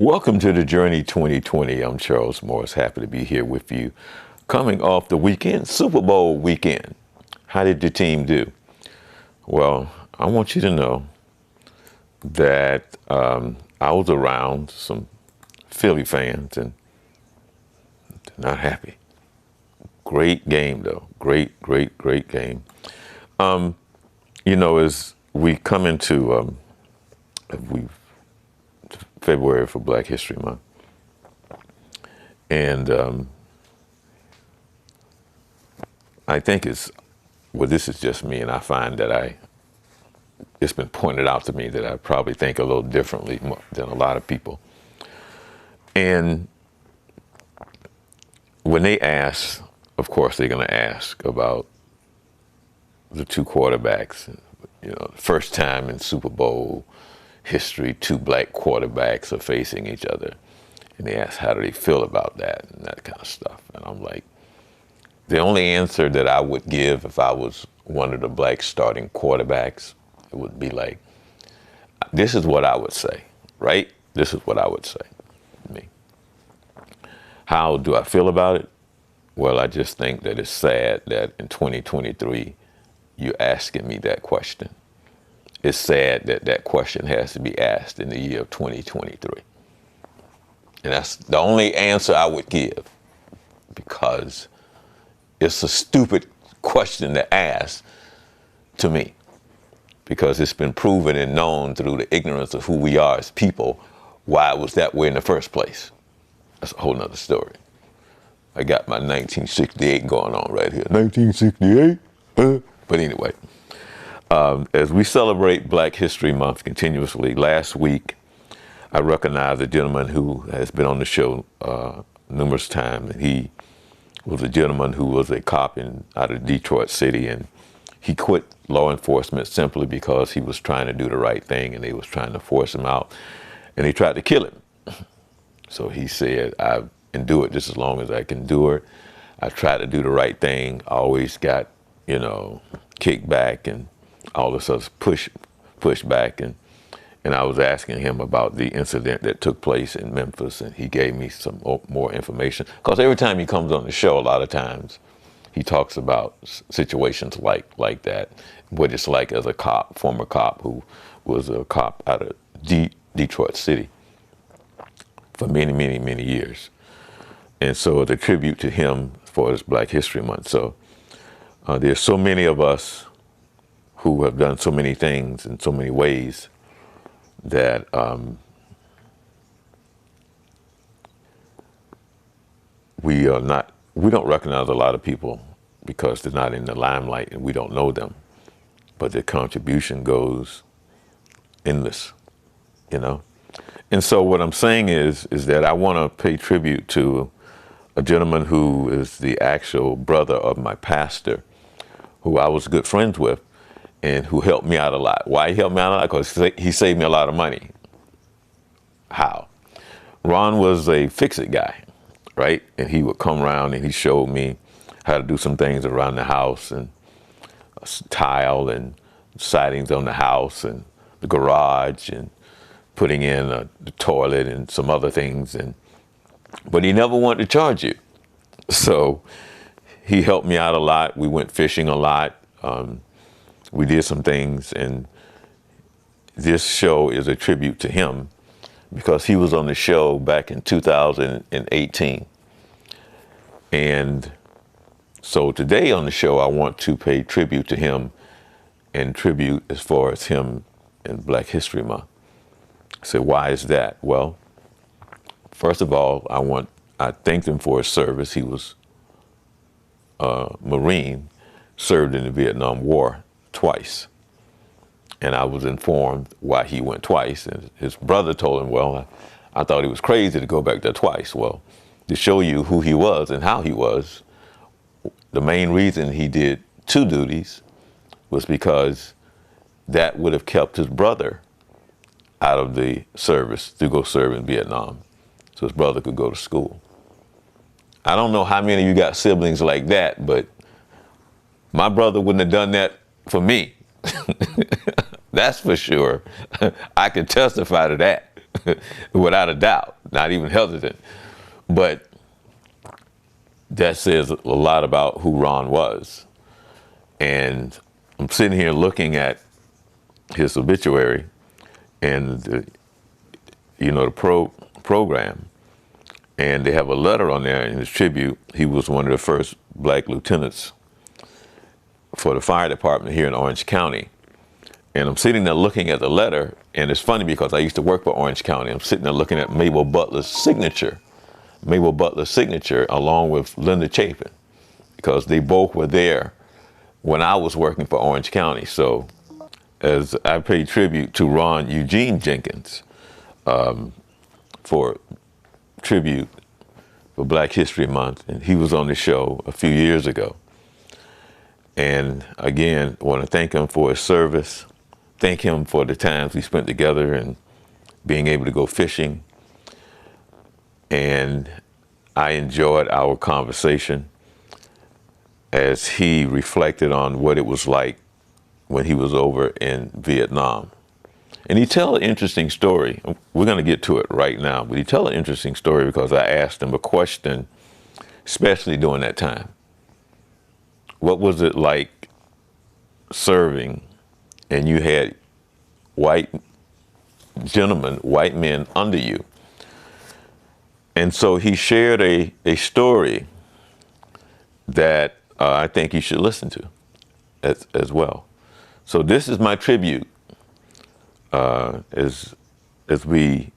Welcome to the Journey 2020. I'm Charles Morris, happy to be here with you. Coming off the weekend, Super Bowl weekend. How did the team do? Well, I want you to know that I was around some Philly fans and they're not happy. Great game, though. Great game. As we come into February for Black History Month, and I think this is just me, and I find that it's been pointed out to me that I probably think a little differently than a lot of people. And when they ask, of course, they're going to ask about the two quarterbacks. First time in Super Bowl history, two black quarterbacks are facing each other. And they ask, how do they feel about that and that kind of stuff? And I'm like, the only answer that I would give if I was one of the black starting quarterbacks, it would be like, this is what I would say, right? This is what I would say, me. How do I feel about it? Well, I just think that it's sad that in 2023, you're asking me that question. It's sad that that question has to be asked in the year of 2023. And that's the only answer I would give, because it's a stupid question to ask to me, because it's been proven and known through the ignorance of who we are as people why it was that way in the first place. That's a whole nother story. I got my 1968 going on right here. 1968? But anyway, as we celebrate Black History Month continuously, last week I recognized a gentleman who has been on the show numerous times. He was a gentleman who was a cop out of Detroit City, and he quit law enforcement simply because he was trying to do the right thing and they was trying to force him out, and they tried to kill him. So he said, I endure it just as long as I can endure it. I try to do the right thing. I always got, kicked back and all this other push back. And I was asking him about the incident that took place in Memphis, and he gave me some more information. Because every time he comes on the show, a lot of times he talks about situations like that, what it's like as a cop, former cop who was a cop out of Detroit City for many years. And so it's a tribute to him for this Black History Month. So there's so many of us who have done so many things in so many ways that we don't recognize a lot of people because they're not in the limelight and we don't know them. But their contribution goes endless, And so what I'm saying is that I want to pay tribute to a gentleman who is the actual brother of my pastor, who I was good friends with and who helped me out a lot. Why he helped me out a lot? Because he saved me a lot of money. How? Ron was a fix-it guy, right? And he would come around and he showed me how to do some things around the house, and tile and sidings on the house and the garage and putting in the toilet and some other things. But he never wanted to charge you. So he helped me out a lot. We went fishing a lot. We did some things, and this show is a tribute to him because he was on the show back in 2018. And so today on the show, I want to pay tribute to him, and tribute as far as him in Black History Month. So why is that? Well, first of all, I thanked him for his service. He was a Marine, served in the Vietnam War twice. And I was informed why he went twice. And his brother told him, well, I thought he was crazy to go back there twice. Well, to show you who he was and how he was, the main reason he did two duties was because that would have kept his brother out of the service to go serve in Vietnam, so his brother could go to school. I don't know how many of you got siblings like that, but my brother wouldn't have done that for me. That's for sure. I can testify to that. without a doubt, not even hesitant. But that says a lot about who Ron was. And I'm sitting here looking at his obituary and the program, and they have a letter on there in his tribute. He was one of the first black lieutenants for the fire department here in Orange County. And I'm sitting there looking at the letter, and it's funny because I used to work for Orange County. I'm sitting there looking at Mabel Butler's signature along with Linda Chapin, because they both were there when I was working for Orange County. So as I pay tribute to Ron Eugene Jenkins for tribute for Black History Month, and he was on the show a few years ago. And again, I want to thank him for his service, thank him for the times we spent together and being able to go fishing. And I enjoyed our conversation as he reflected on what it was like when he was over in Vietnam. And he tell an interesting story. We're going to get to it right now, but he tell an interesting story because I asked him a question, especially during that time. What was it like serving and you had white men under you? And so he shared a story that I think you should listen to as well. So this is my tribute as we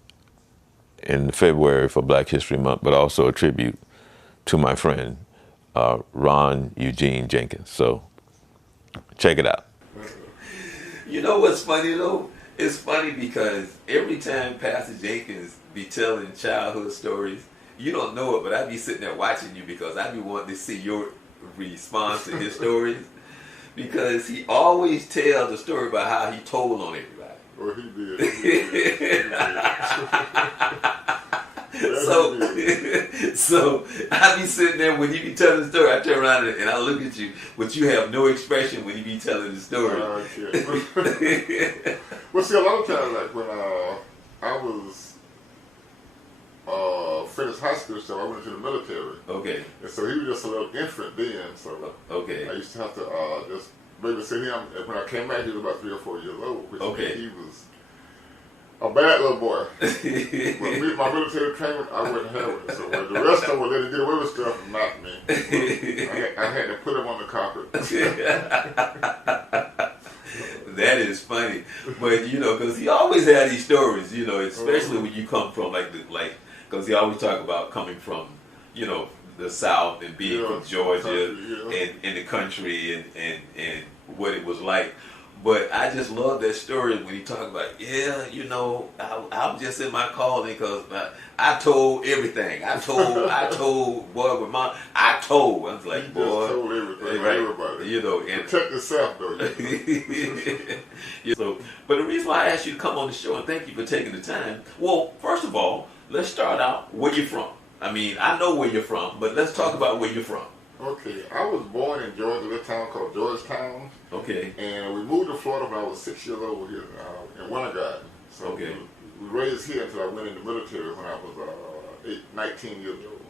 in February for Black History Month, but also a tribute to my friend Ron Eugene Jenkins. So check it out. You know what's funny though? It's funny because every time Pastor Jenkins be telling childhood stories, you don't know it, but I be sitting there watching you because I be wanting to see your response to his stories, because he always tells a story about how he told on everybody. Well, he did. So I be sitting there when you be telling the story, I turn around and I look at you, but you have no expression when you be telling the story. Well, see, a lot of times, like when I was finished high school, so I went into the military. Okay. And so he was just a little infant then, so okay. I used to have to just babysit him. And when I came back, he was about 3 or 4 years old, which meant he was a bad little boy. But me, my military training, I wouldn't have it. So the rest of them would let him get away with stuff, not me. I had to put him on the carpet. That is funny, but you know, because he always had these stories, you know, especially when you come from because he always talk about coming from, you know, the South and being from Georgia and in the country and what it was like. But I just love that story when he talked about, you know, I'm just in my calling because I told everything. I told, boy, with mom, I was like, you boy. Just told everything, right, everybody. You know, and protect yourself, though. So, but the reason why I asked you to come on the show, and thank you for taking the time. Well, first of all, let's start out where you're from. I mean, I know where you're from, but let's talk about where you're from. Okay, I was born in Georgia, a little town called Georgetown. Okay. And we moved to Florida when I was 6 years old here in Winter Garden. So okay. we raised here until I went in the military when I was 19 years old.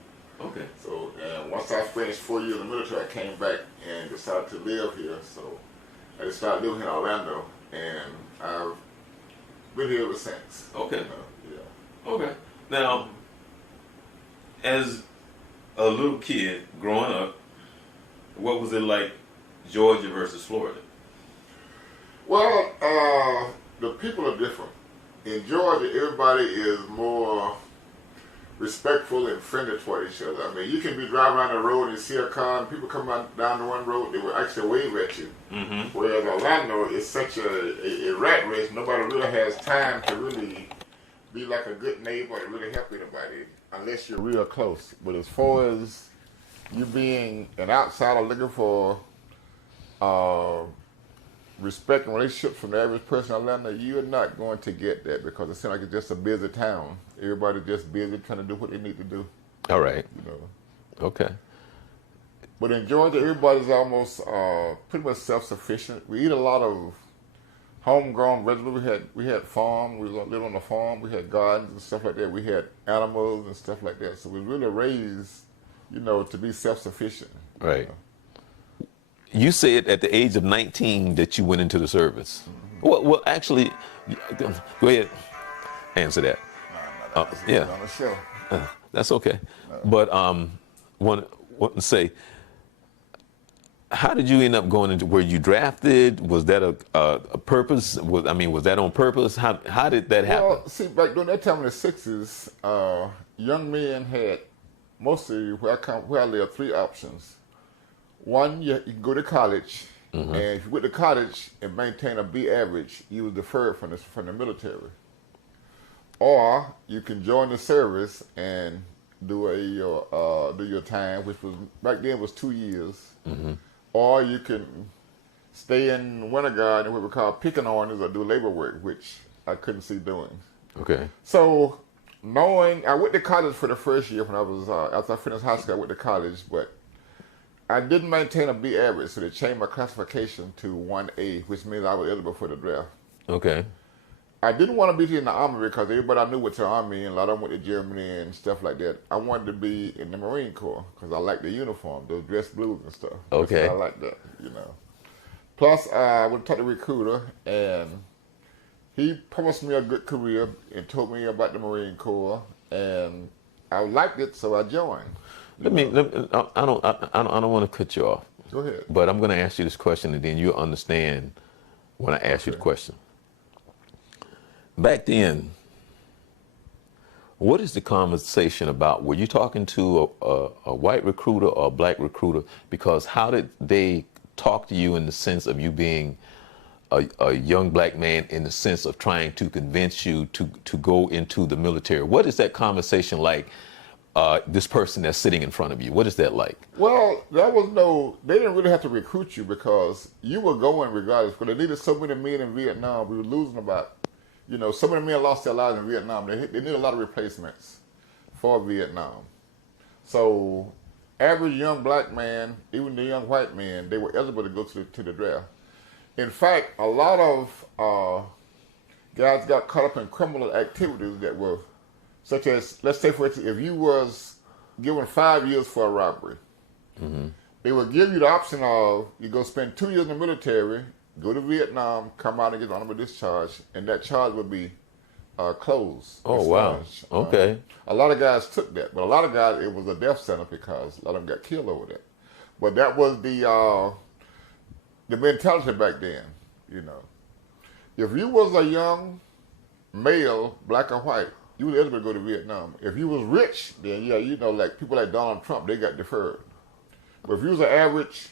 Okay. So once I finished 4 years in the military, I came back and decided to live here. So I just started living in Orlando, and I've been here ever since. Okay. Yeah. Okay. Now, as a little kid growing up, what was it like, Georgia versus Florida? Well, the people are different. In Georgia, everybody is more respectful and friendly toward each other. I mean, you can be driving down the road and you see a car and people come down the one road, they will actually wave at you. Mm-hmm. Whereas Orlando is such a rat race, nobody really has time to really be like a good neighbor and really help anybody unless you're real close. But as far as you being an outsider looking for respect and relationships from the average person in Atlanta, you're not going to get that because it seems like it's just a busy town. Everybody's just busy trying to do what they need to do. All right. You know. Okay. But in Georgia, everybody's almost pretty much self-sufficient. We eat a lot of homegrown vegetables. We had farm. We lived on the farm. We had gardens and stuff like that. We had animals and stuff like that. So we really raised, to be self-sufficient. Right. You said at the age of 19 that you went into the service. Well, actually, go ahead, answer that. Yeah. On the show. That's okay. But want to say, how did you end up going into? Were you drafted? Was that a purpose? Was that on purpose? How did that happen? Well, see, back during that time in the '60s, young men had mostly where I live 3 options. One, you can go to college, and if you went to college and maintain a B average, you were deferred from the military. Or you can join the service and do your time, which was back then was 2 years. Or you can stay in winter guard and what we call picking orders or do labor work, which I couldn't see doing. Okay. So I went to college for the first year when I was after I finished high school. I went to college, but I didn't maintain a B average, so they changed my classification to 1A, which means I was eligible for the draft. Okay. I didn't want to be in the Army because everybody I knew went to the Army, and a lot of them went to Germany and stuff like that. I wanted to be in the Marine Corps because I liked the uniform, those dress blues and stuff. Okay. I liked that, Plus, I went to talk to the recruiter, and he promised me a good career and told me about the Marine Corps, and I liked it, so I joined. I don't want to cut you off. Go ahead. But I'm going to ask you this question, and then you'll understand when I ask you the question. Back then, what is the conversation about? Were you talking to a white recruiter or a black recruiter? Because how did they talk to you in the sense of you being a young black man, in the sense of trying to convince you to go into the military? What is that conversation like? This person that's sitting in front of you, what is that like? Well, they didn't really have to recruit you because you were going regardless. Because they needed so many men in Vietnam. We were losing about, so many men lost their lives in Vietnam. They need a lot of replacements for Vietnam. So, average young black man, even the young white men, they were eligible to go to the draft. In fact, a lot of guys got caught up in criminal activities that were, such as, let's say for instance, if you was given 5 years for a robbery, they would give you the option of you go spend 2 years in the military, go to Vietnam, come out and get honorable discharge, and that charge would be closed. Oh, wow. Okay. A lot of guys took that, but a lot of guys, it was a death sentence because a lot of them got killed over that. But that was the mentality back then, If you was a young male, black or white, you were eligible to go to Vietnam. If you was rich, then like people like Donald Trump, they got deferred. But if you was an average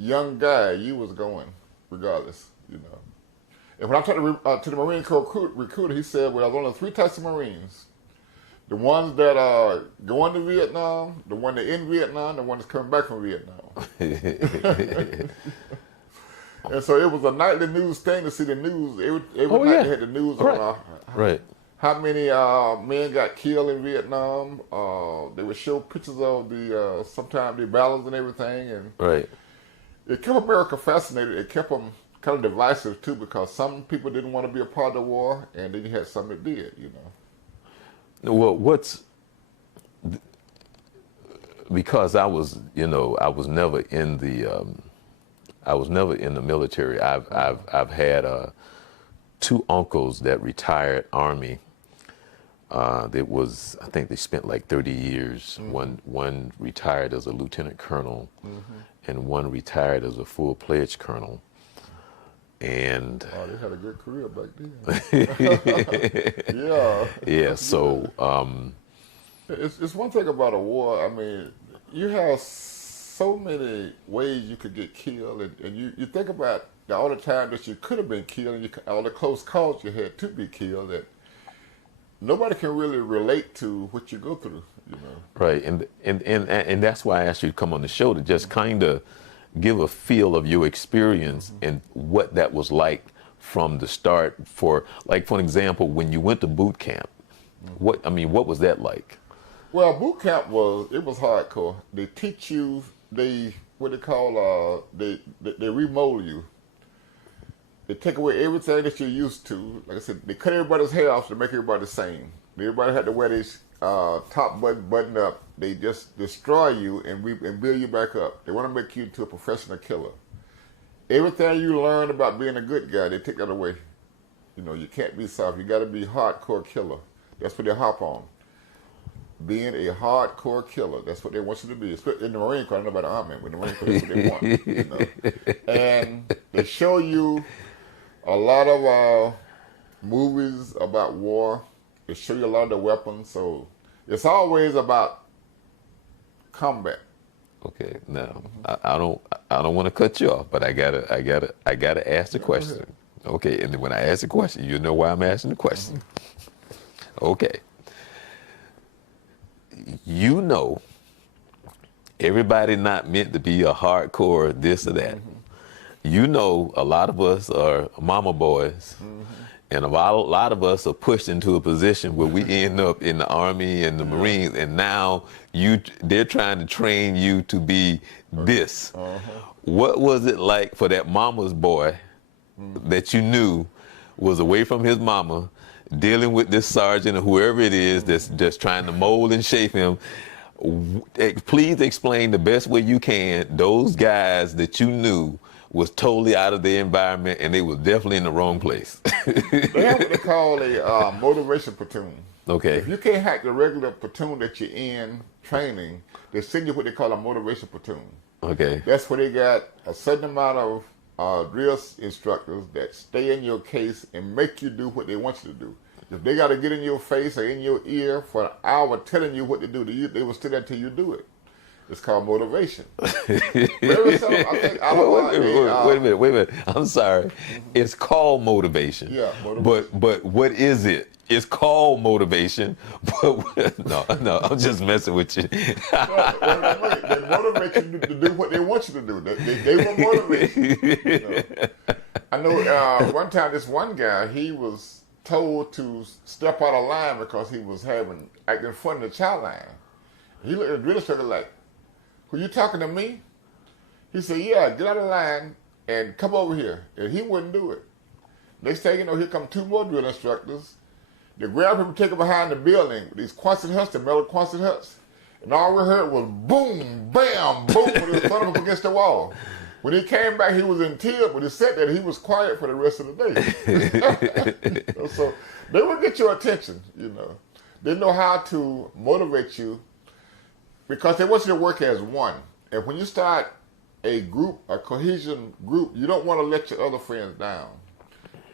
young guy, you was going regardless, And when I talked to the Marine Corps recruiter, he said, well, there's only 3 types of Marines. The ones that are going to Vietnam, the one that in Vietnam, the one that's coming back from Vietnam. And so it was a nightly news thing to see the news. Every night they had the news on how many men got killed in Vietnam. They would show pictures of sometimes the battles and everything. And it kept America fascinated. It kept them kind of divisive too, because some people didn't want to be a part of the war, and then you had some that did, Well, because I was never in the military. I've had 2 uncles that retired Army. I think they spent like 30 years. One retired as a lieutenant colonel, and one retired as a full-fledged colonel. And they had a good career back then. Yeah. So it's one thing about a war. I mean, you have so many ways you could get killed, and you think about all the time that you could have been killed, and all the close calls you had to be killed, that nobody can really relate to what you go through, Right, and that's why I asked you to come on the show, to just kind of give a feel of your experience and what that was like from the start. For example, when you went to boot camp, what was that like? Well, boot camp was hardcore. They teach you, they remold you. They take away everything that you're used to. Like I said, they cut everybody's hair off to make everybody the same. Everybody had to wear this top button up. They just destroy you and build you back up. They want to make you into a professional killer. Everything you learn about being a good guy, they take that away. You know, you can't be soft. You got to be hardcore killer. That's what they hop on. Being a hardcore killer. That's what they want you to be. Especially in the Marine Corps. I don't know about the Army, but in the Marine Corps, that's what they want. You know? And they show you a lot of movies about war. They show you a lot of the weapons. So it's always about combat. Okay, now I don't want to cut you off, but I gotta ask the question. Okay, and then when I ask the question, you know why I'm asking the question. Okay. You know, everybody not meant to be a hardcore this or that. You know, a lot of us are mama boys, and a lot of us are pushed into a position where we end up in the Army and the Marines, and now they're trying to train you to be this. What was it like for that mama's boy that you knew was away from his mama, dealing with this sergeant or whoever it is that's just trying to mold and shape him? Please explain the best way you can those guys that you knew was totally out of their environment and they was definitely in the wrong place. They have what they call a motivation platoon. Okay. If you can't hack the regular platoon that you're in training, they send you what they call a motivation platoon. Okay. That's where they got a certain amount of drill instructors that stay in your case and make you do what they want you to do. If they got to get in your face or in your ear for an hour telling you what to do, they will stay there until you do it. It's called motivation. Very seldom, I think, wait a minute. I'm sorry. It's called motivation. Yeah, motivation. But what is it? It's called motivation. But no, I'm just messing with you. They motivate you to do what they want you to do. They will motivate you. You know. I know one time this one guy, he was told to step out of line because he was acting funny in the child line. He looked at the drill instructor like, "Were you talking to me?" He said, "Yeah, get out of line and come over here." And he wouldn't do it. Next thing you know, here come two more drill instructors. They grab him and take him behind the building with these Quonset huts, the metal Quonset huts. And all we heard was boom, bam, boom, when he was throwing up against the wall. When he came back, he was in tears, but he said that he was quiet for the rest of the day. So they will get your attention, you know. They know how to motivate you because they want you to work as one. And when you start a group, a cohesion group, you don't want to let your other friends down.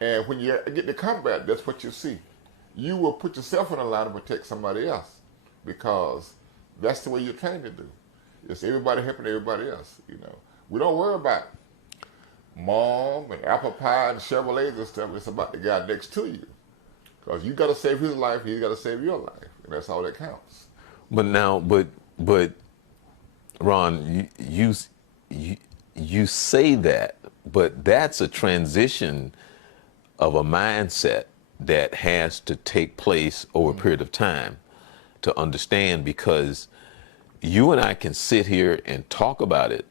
And when you get to combat, that's what you see. You will put yourself in a line to protect somebody else because that's the way you're trained to do. It's everybody helping everybody else, you know. We don't worry about mom and apple pie and Chevrolets and stuff. It's about the guy next to you. Because you got to save his life, he's got to save your life. And that's all that counts. But Ron, you say that, but that's a transition of a mindset that has to take place over a period of time to understand, because you and I can sit here and talk about it,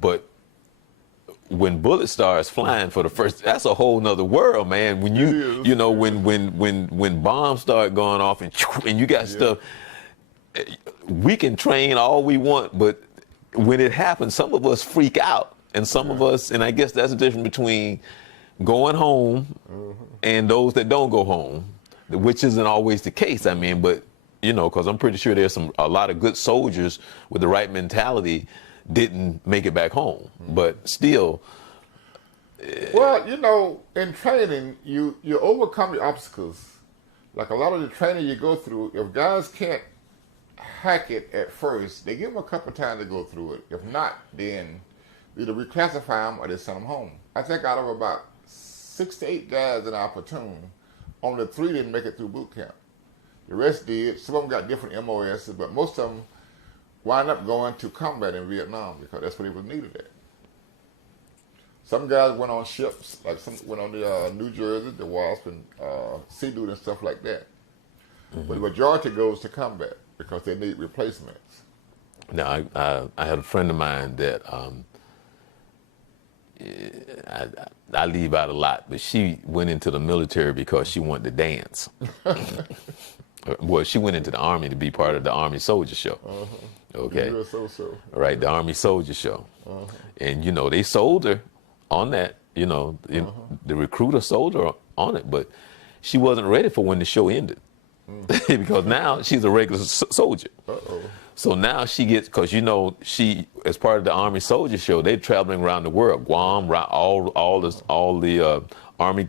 but when bullets starts flying for the first, that's a whole nother world, man. When you know, when bombs start going off and you got stuff, we can train all we want, but when it happens, some of us freak out, and some of us, and I guess that's the difference between going home and those that don't go home, which isn't always the case. I mean, but you know, because I'm pretty sure there's a lot of good soldiers with the right mentality didn't make it back home, but still. Well, you know, in training, you overcome the obstacles. Like a lot of the training you go through, if guys can't hack it at first, they give them a couple of times to go through it. If not, then either reclassify them or they send them home. I think out of about 6 to 8 guys in our platoon, only 3 didn't make it through boot camp. The rest did. Some of them got different MOSs, but most of them wind up going to combat in Vietnam because that's what he was needed at. Some guys went on ships, like some went on the New Jersey, the Wasp, and Sea Dude and stuff like that. But the majority goes to combat because they need replacements. Now, I had a friend of mine that I leave out a lot, but she went into the military because she wanted to dance. Well, she went into the Army to be part of the Army Soldier Show. Okay. The so. Right, the Army Soldier Show. And, you know, they sold her on that, you know, the recruiter sold her on it, but she wasn't ready for when the show ended. Because now she's a regular soldier. So now she gets, because, you know, she, as part of the Army Soldier Show, they're traveling around the world, Guam, all the Army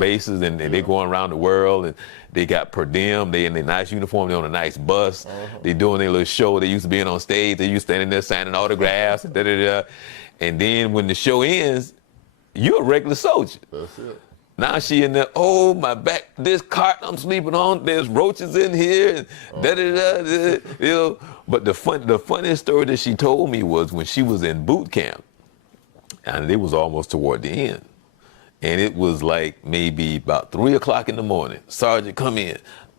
bases, and they're going around the world, and they got per diem, they in their nice uniform, they're on a nice bus, they doing their little show, they used to being on stage, they used to standing there signing autographs, and and then when the show ends, you're a regular soldier. That's it. Now she in there, oh, my back, this cot I'm sleeping on, there's roaches in here, and you know. But the funniest story that she told me was when she was in boot camp, and it was almost toward the end. And it was like maybe about 3 o'clock in the morning. Sergeant come in,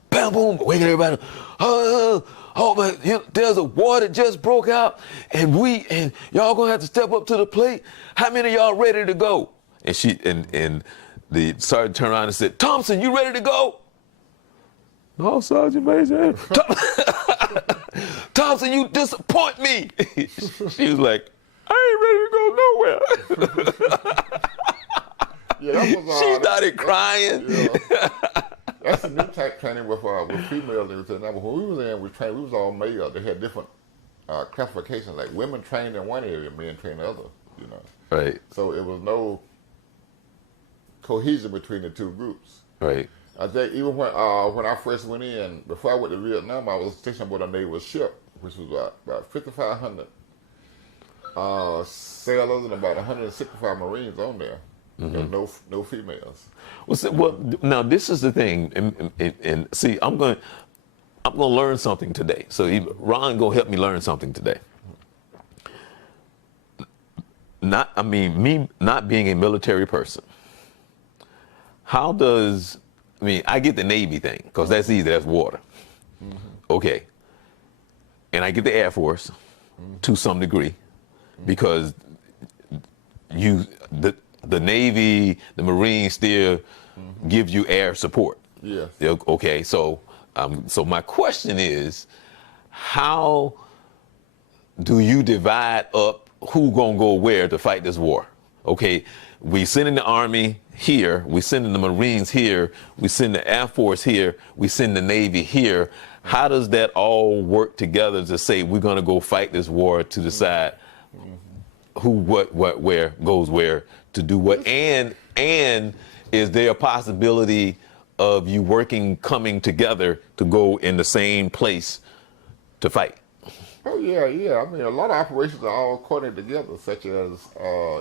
bam, boom, waking everybody up. Oh, man, there's a war that just broke out, and y'all gonna have to step up to the plate. How many of y'all ready to go? And the sergeant turned around and said, Thompson, you ready to go? No, Sergeant Major. Thompson, you disappoint me. She was like, I ain't ready to go nowhere. She started crying. That's a new type training with females and everything. Now, when we was in, we was all male. They had different classifications. Like women trained in one area, men trained in the other. You know. Right. So it was no cohesion between the two groups. Right. I think even when I first went in, before I went to Vietnam, I was stationed aboard a naval ship, which was about 5,500 sailors and about 165 Marines on there. And no females. Well, now this is the thing, and see, I'm going to learn something today. So Ron gonna help me learn something today. Me not being a military person. How does I get the Navy thing because that's easy. That's water. Okay, and I get the Air Force to some degree because the Navy, the Marines still give you air support. Yes. Okay, so my question is, how do you divide up who gonna go where to fight this war? Okay, we send in the Army here, we send in the Marines here, we send the Air Force here, we send the Navy here. How does that all work together to say we're gonna go fight this war to decide who, what, where goes where to do what, and is there a possibility of you coming together to go in the same place to fight? Oh yeah. I mean, a lot of operations are all coordinated together, such as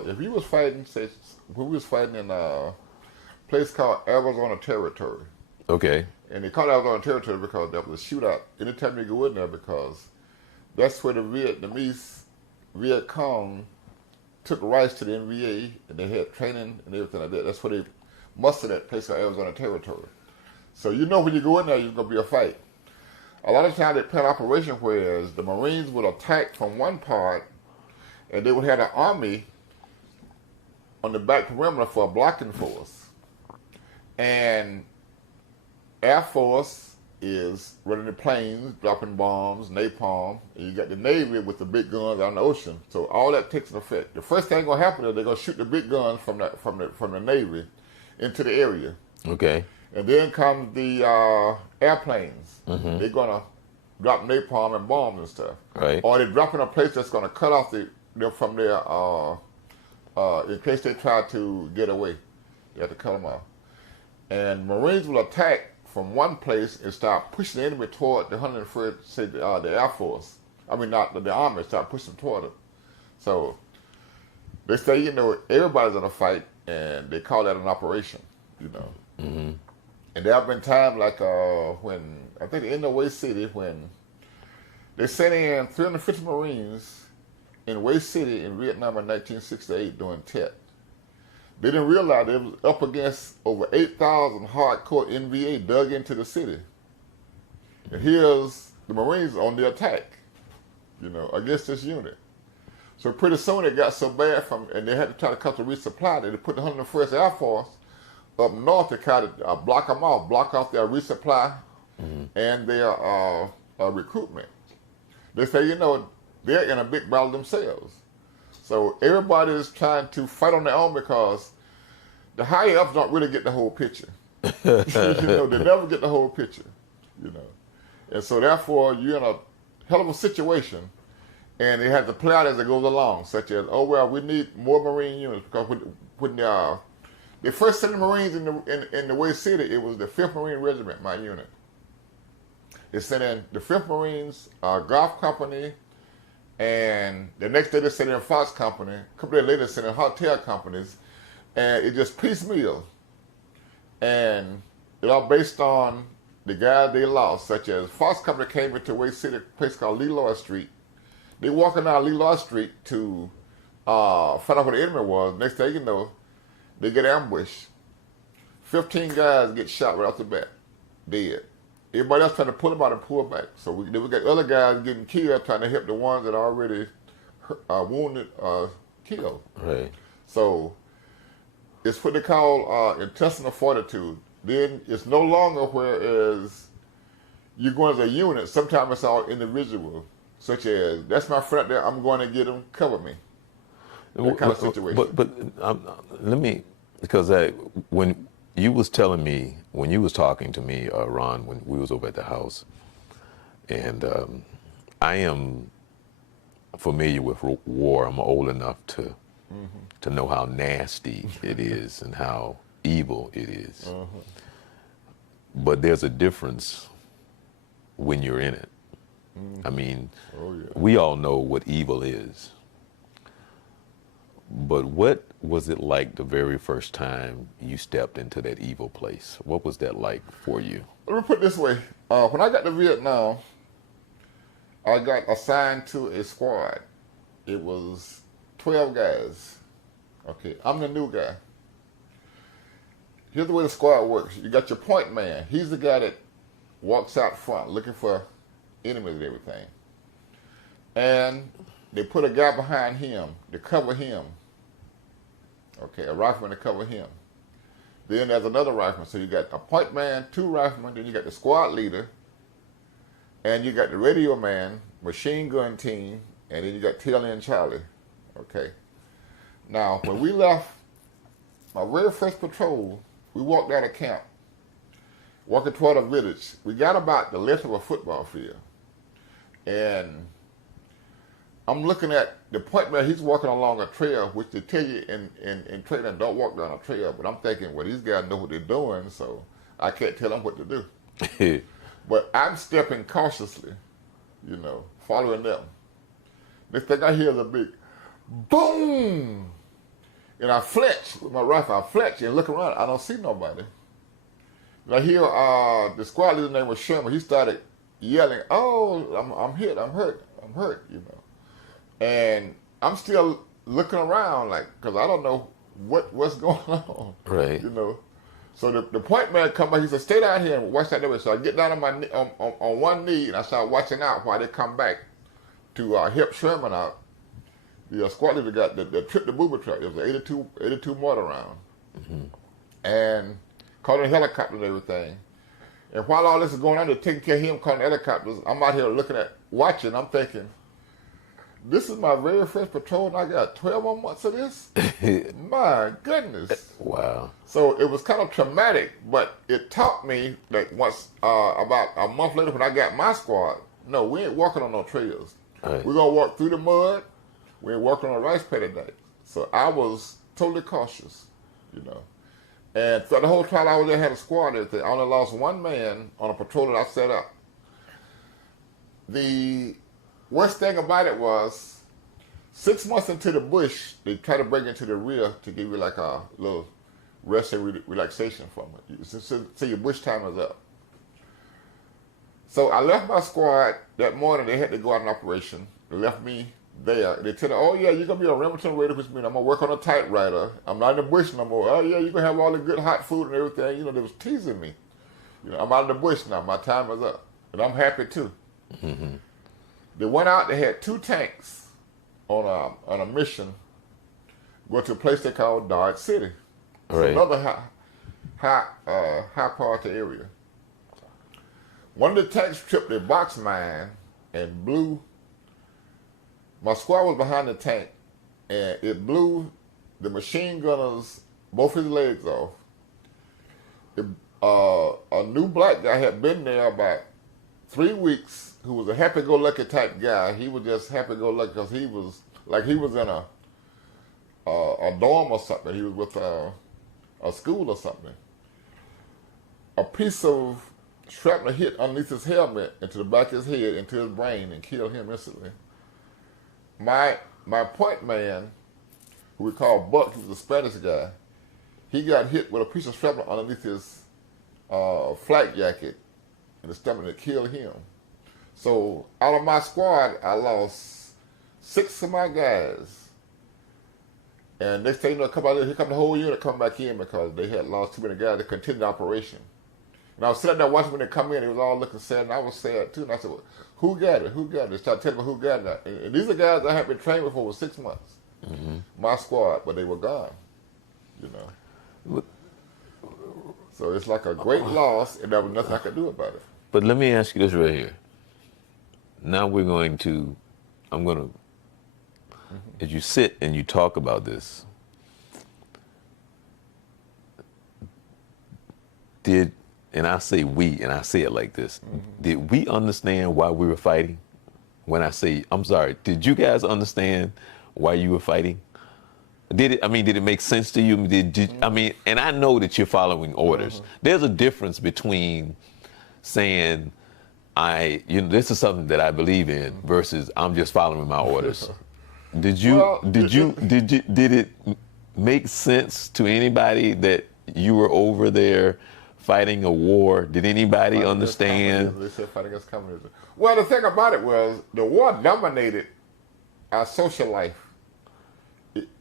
if you was fighting, say, we was fighting in a place called Arizona Territory. Okay. And they called it Arizona Territory because there was a shootout anytime you go in there, because that's where the Vietnamese Viet Cong took rights to the NVA, and they had training and everything like that. That's where they mustered that place called Arizona Territory. So you know when you go in there, you're going to be a fight. A lot of times they plan operation whereas the Marines would attack from one part, and they would have the Army on the back perimeter for a blocking force. And Air Force is running the planes, dropping bombs, napalm, and you got the Navy with the big guns out in the ocean. So all that takes an effect. The first thing gonna happen is they're gonna shoot the big guns from the Navy into the area. Okay. And then comes the airplanes. They're gonna drop napalm and bombs and stuff. Right. Or they drop in a place that's gonna cut off them from their in case they try to get away. They have to cut them off. And Marines will attack from one place and start pushing the enemy toward the 101st, say the Air Force. I mean, not the Army, start pushing toward it. So they say, everybody's in a fight, and they call that an operation, And there have been times like when, I think in the Way City, when they sent in 350 Marines in Way City in Vietnam in 1968 during Tet. They didn't realize they was up against over 8,000 hardcore NVA dug into the city. And here's the Marines on the attack, against this unit. So pretty soon it got so bad and they had to try to come to resupply. They put the 101st Air Force up north to kind of block them off, block off their resupply and their recruitment. They say, you know, they're in a big battle themselves. So everybody is trying to fight on their own because the higher ups don't really get the whole picture. You know, they never get the whole picture, you know. And so therefore you're in a hell of a situation. And they have to play out as it goes along, such as, oh, well, we need more Marine units. Because when they first sent the Marines in the Way City, it was the 5th Marine Regiment, my unit. They sent in the 5th Marines, Golf Company, and the next day they sent in Fox Company. A couple days later they sent in hotel companies. And it just piecemeal. And it all based on the guys they lost, such as Fox Company came into Way City, a place called Leroy Street. They walking down Leroy Street to find out where the enemy was. Next thing you know, they get ambushed. 15 guys get shot right off the bat, dead. Everybody else trying to pull them out and pull back. So we got other guys getting killed trying to help the ones that are already wounded, killed. Right. So it's what they call intestinal fortitude. Then it's no longer whereas you're going as a unit. Sometimes it's all individual. Such as, that's my friend there, I'm going to get him, cover me. That kind of situation. But let me, because when you was telling me, when you was talking to me, Ron, when we was over at the house, and I am familiar with war. I'm old enough to know how nasty it is and how evil it is. But there's a difference when you're in it. I mean, we all know what evil is. But what was it like the very first time you stepped into that evil place? What was that like for you? Let me put it this way. When I got to Vietnam, I got assigned to a squad. It was 12 guys. Okay, I'm the new guy. Here's the way the squad works. You got your point man. He's the guy that walks out front looking for enemies and everything. And they put a guy behind him to cover him. Okay, a rifleman to cover him. Then there's another rifleman. So you got a point man, 2 riflemen, then you got the squad leader, and you got the radio man, machine gun team, and then you got tail end Charlie. Okay. Now, when we left my very first patrol, we walked out of camp, walking toward a village. We got about the length of a football field. And I'm looking at the point man, he's walking along a trail, which they tell you in training, don't walk down a trail. But I'm thinking, well, these guys know what they're doing, so I can't tell them what to do. But I'm stepping cautiously, you know, following them. Next thing I hear is a big boom. And I fletch with my rifle. I fletch and look around. I don't see nobody. And I hear the squad leader's name was Sherman. He started yelling, "Oh, I'm hit. I'm hurt. I'm hurt." You know. And I'm still looking around, like, because I don't know what's going on. Right. You know. So the point man come back. He said, "Stay down here and watch that way." So I get down on my on one knee and I start watching out while they come back to help Sherman out. The squad leader got the trip to booby truck. It was an 82 mortar round. And called in helicopter and everything. And while all this is going on, they're taking care of him, calling helicopters. I'm out here looking at, watching. I'm thinking, this is my very first patrol, and I got 12 more months of this? My goodness. Wow. So it was kind of traumatic, but it taught me that once, about a month later when I got my squad, no, we ain't walking on no trails. Right. We're going to walk through the mud. We ain't walking on a rice paddy day. So I was totally cautious, you know. And throughout the whole trial I was there, had a squad and everything. I only lost one man on a patrol that I set up. The worst thing about it was 6 months into the bush, they try to bring into the rear to give you like a little rest and relaxation from it. So your bush time is up. So I left my squad that morning. They had to go out on operation. They left me there. They tell me, "Oh yeah, you're gonna be on Remington radio, which means I'm gonna work on a typewriter. I'm not in the bush no more. Oh yeah, you're gonna have all the good hot food and everything." You know, they was teasing me. You know, I'm out of the bush now. My time is up, and I'm happy too. They went out. They had 2 tanks on a mission, go to a place they call Dodge City. It's Right. another high priority area. One of the tanks tripped a box mine and blew. My squad was behind the tank, and it blew the machine gunner's both his legs off. A new black guy had been there about 3 weeks, who was a happy-go-lucky type guy. He was just happy-go-lucky because he was in a dorm or something. He was with a school or something. A piece of shrapnel hit underneath his helmet into the back of his head, into his brain, and killed him instantly. My point man, who we call Buck, he was a Spanish guy, he got hit with a piece of shrapnel underneath his flak jacket in the stomach that killed him. So out of my squad, I lost 6 of my guys. And next thing you know, here come the whole unit come back in because they had lost too many guys to continue the operation. And I was sitting there watching when they come in, they was all looking sad, and I was sad too. And I said, well, who got it? Who got it? They started telling me who got it. And these are guys I had been training with for 6 months. Mm-hmm. My squad, but they were gone, you know. So it's like a great loss, and there was nothing I could do about it. But let me ask you this right here. Now I'm going to, as you sit and you talk about this, and I say we, and I say it like this, did we understand why we were fighting? When I say, I'm sorry, did you guys understand why you were fighting? Did it make sense to you? And I know that you're following orders. There's a difference between saying, this is something that I believe in versus I'm just following my orders. Did it make sense to anybody that you were over there fighting a war? Did anybody understand? They said fighting against communism. Well, the thing about it was the war dominated our social life.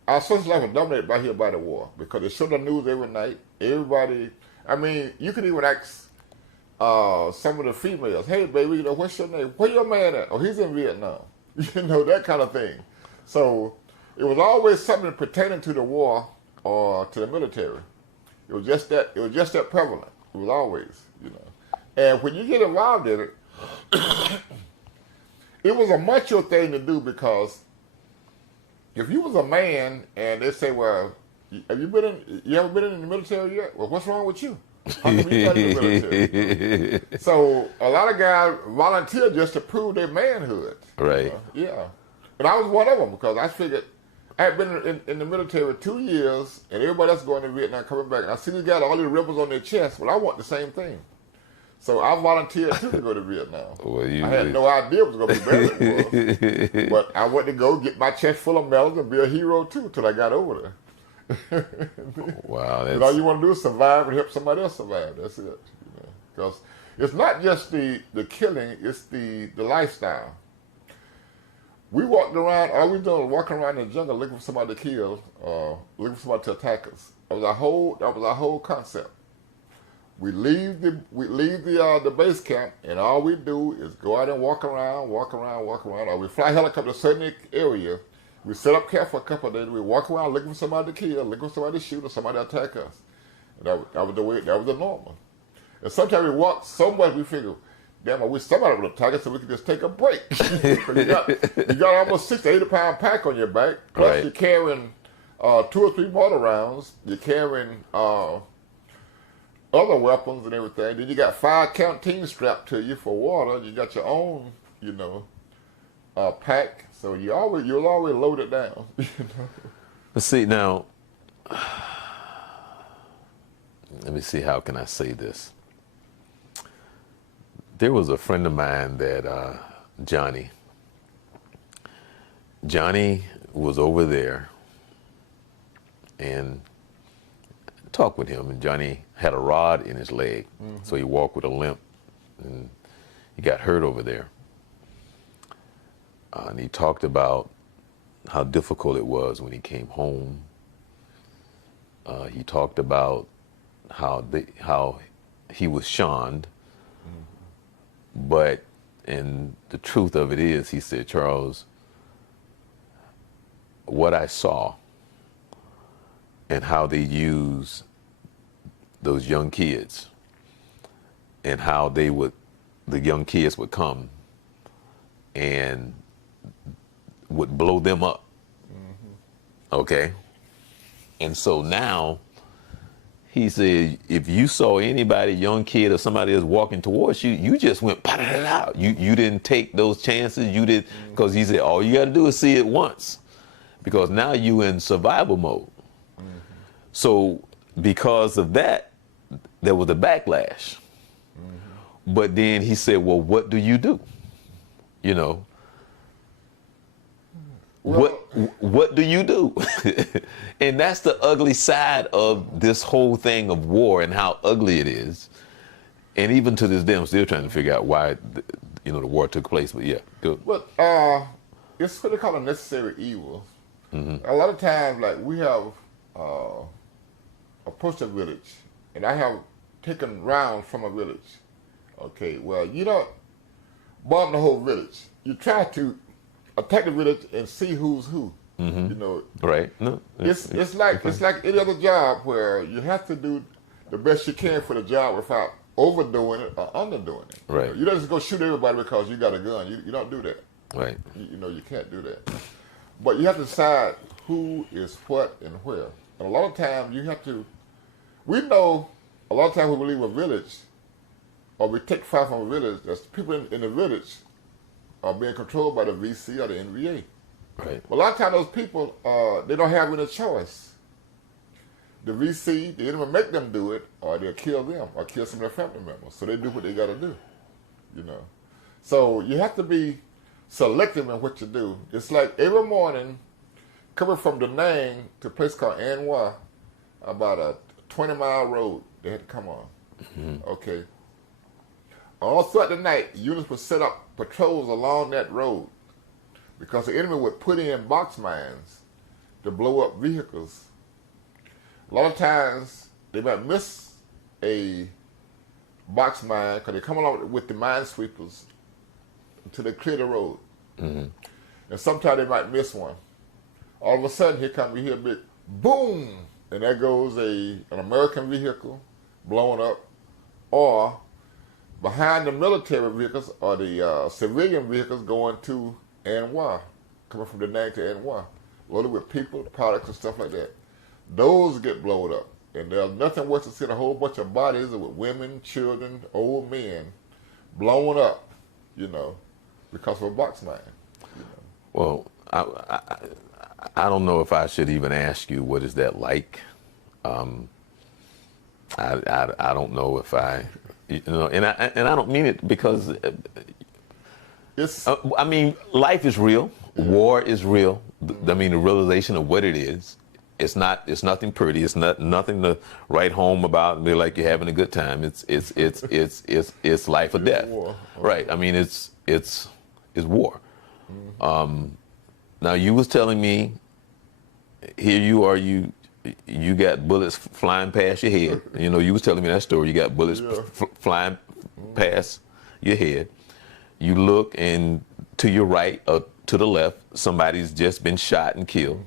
Our social life was dominated by the war because they showed the news every night. Everybody, you could even ask some of the females, hey, baby, what's your name? Where your man at? Oh, he's in Vietnam. That kind of thing. So it was always something pertaining to the war or to the military. It was just that prevalent. It was always, And when you get involved in it, it was a macho thing to do because if you was a man and they say, well, you ever been in the military yet? Well, what's wrong with you? How come you not in the military? So a lot of guys volunteer just to prove their manhood. Right. Yeah. And I was one of them because I figured I had been in the military 2 years and everybody else going to Vietnam coming back. And I see these guys, all these ribbons on their chest. Well, I want the same thing. So I volunteered too to go to Vietnam. Well, I had no idea it was going to be better than it was. But I went to go get my chest full of medals and be a hero too until I got over there. Wow. And all you want to do is survive and help somebody else survive. That's it. Because it's not just the killing, it's the lifestyle. We walked around, all we done was walking around in the jungle looking for somebody to kill, looking for somebody to attack us. That was our whole concept. We leave the base camp, and all we do is go out and walk around, or we fly helicopter to a certain area. We set up camp for a couple of days. We walk around looking for somebody to kill, looking for somebody to shoot, or somebody to attack us. And that was the way. That was the normal. And sometimes we walk so much we figure, damn, I wish somebody would attack us so we could just take a break. you got almost 60 to 80 pound pack on your back. Plus right. You're carrying 2 or 3 mortar rounds. You're carrying other weapons and everything. Then you got 5 canteens strapped to you for water. You got your own, pack. So you'll always load it down. But see now, let me see, how can I say this? There was a friend of mine that Johnny was over there and talked with him, and Johnny had a rod in his leg, so he walked with a limp, and he got hurt over there. And he talked about how difficult it was when he came home. He talked about how he was shunned, and the truth of it is, he said, Charles, what I saw and how they use those young kids and how the young kids would come and would blow them up. Okay? And so now, he said, if you saw anybody, young kid or somebody that's walking towards you, you just went out. You didn't take those chances. You did, because he said, all you got to do is see it once, because now you in survival mode. So because of that, there was a backlash. But then he said, well, what do you do? You know, Well, what do you do? And that's the ugly side of this whole thing of war and how ugly it is. And even to this day, I'm still trying to figure out why, the war took place. But yeah, good. But it's what they call a necessary evil. A lot of times, like we have approached a village, and I have taken rounds from a village. Okay, well, you don't bomb the whole village. You try to attack the village and see who's who. You know, Right. No. it's like any other job where you have to do the best you can for the job without overdoing it or underdoing it. Right. You don't just go shoot everybody because you got a gun. You don't do that. Right. You can't do that. But you have to decide who is what and where. And a lot of times you have to. We know a lot of times when we leave a village, or we take fire from a village, there's people in the village are being controlled by the VC or the NVA. Right. But a lot of times those people, they don't have any choice. The VC, the enemy make them do it, or they'll kill them, or kill some of their family members. So they do what they got to do, So you have to be selective in what you do. It's like every morning, coming from Da Nang to a place called An Hoa, about a 20-mile road they had to come on. Okay. All throughout the night, units would set up patrols along that road because the enemy would put in box mines to blow up vehicles. A lot of times, they might miss a box mine because they come along with the mine sweepers until they clear the road. And sometimes they might miss one. All of a sudden, you hear a big boom, and there goes an American vehicle blowing up, or behind the military vehicles or the civilian vehicles going to An Hoa, coming from Da Nang to An Hoa, loaded with people, products, and stuff like that. Those get blown up. And there's nothing worse than seeing a whole bunch of bodies with women, children, old men blown up, because of a box mine. Well, I don't know if I should even ask you what is that like. I don't know if and I don't mean it because I mean life is real, war is real. I mean the realization of what it is. It's nothing pretty. It's nothing to write home about and be like you're having a good time. It's life or death. War. Right. I mean it's war. Now you was telling me here you are you got bullets flying past your head. You was telling me that story. You got bullets flying past your head. You look, and to your right or to the left, somebody's just been shot and killed.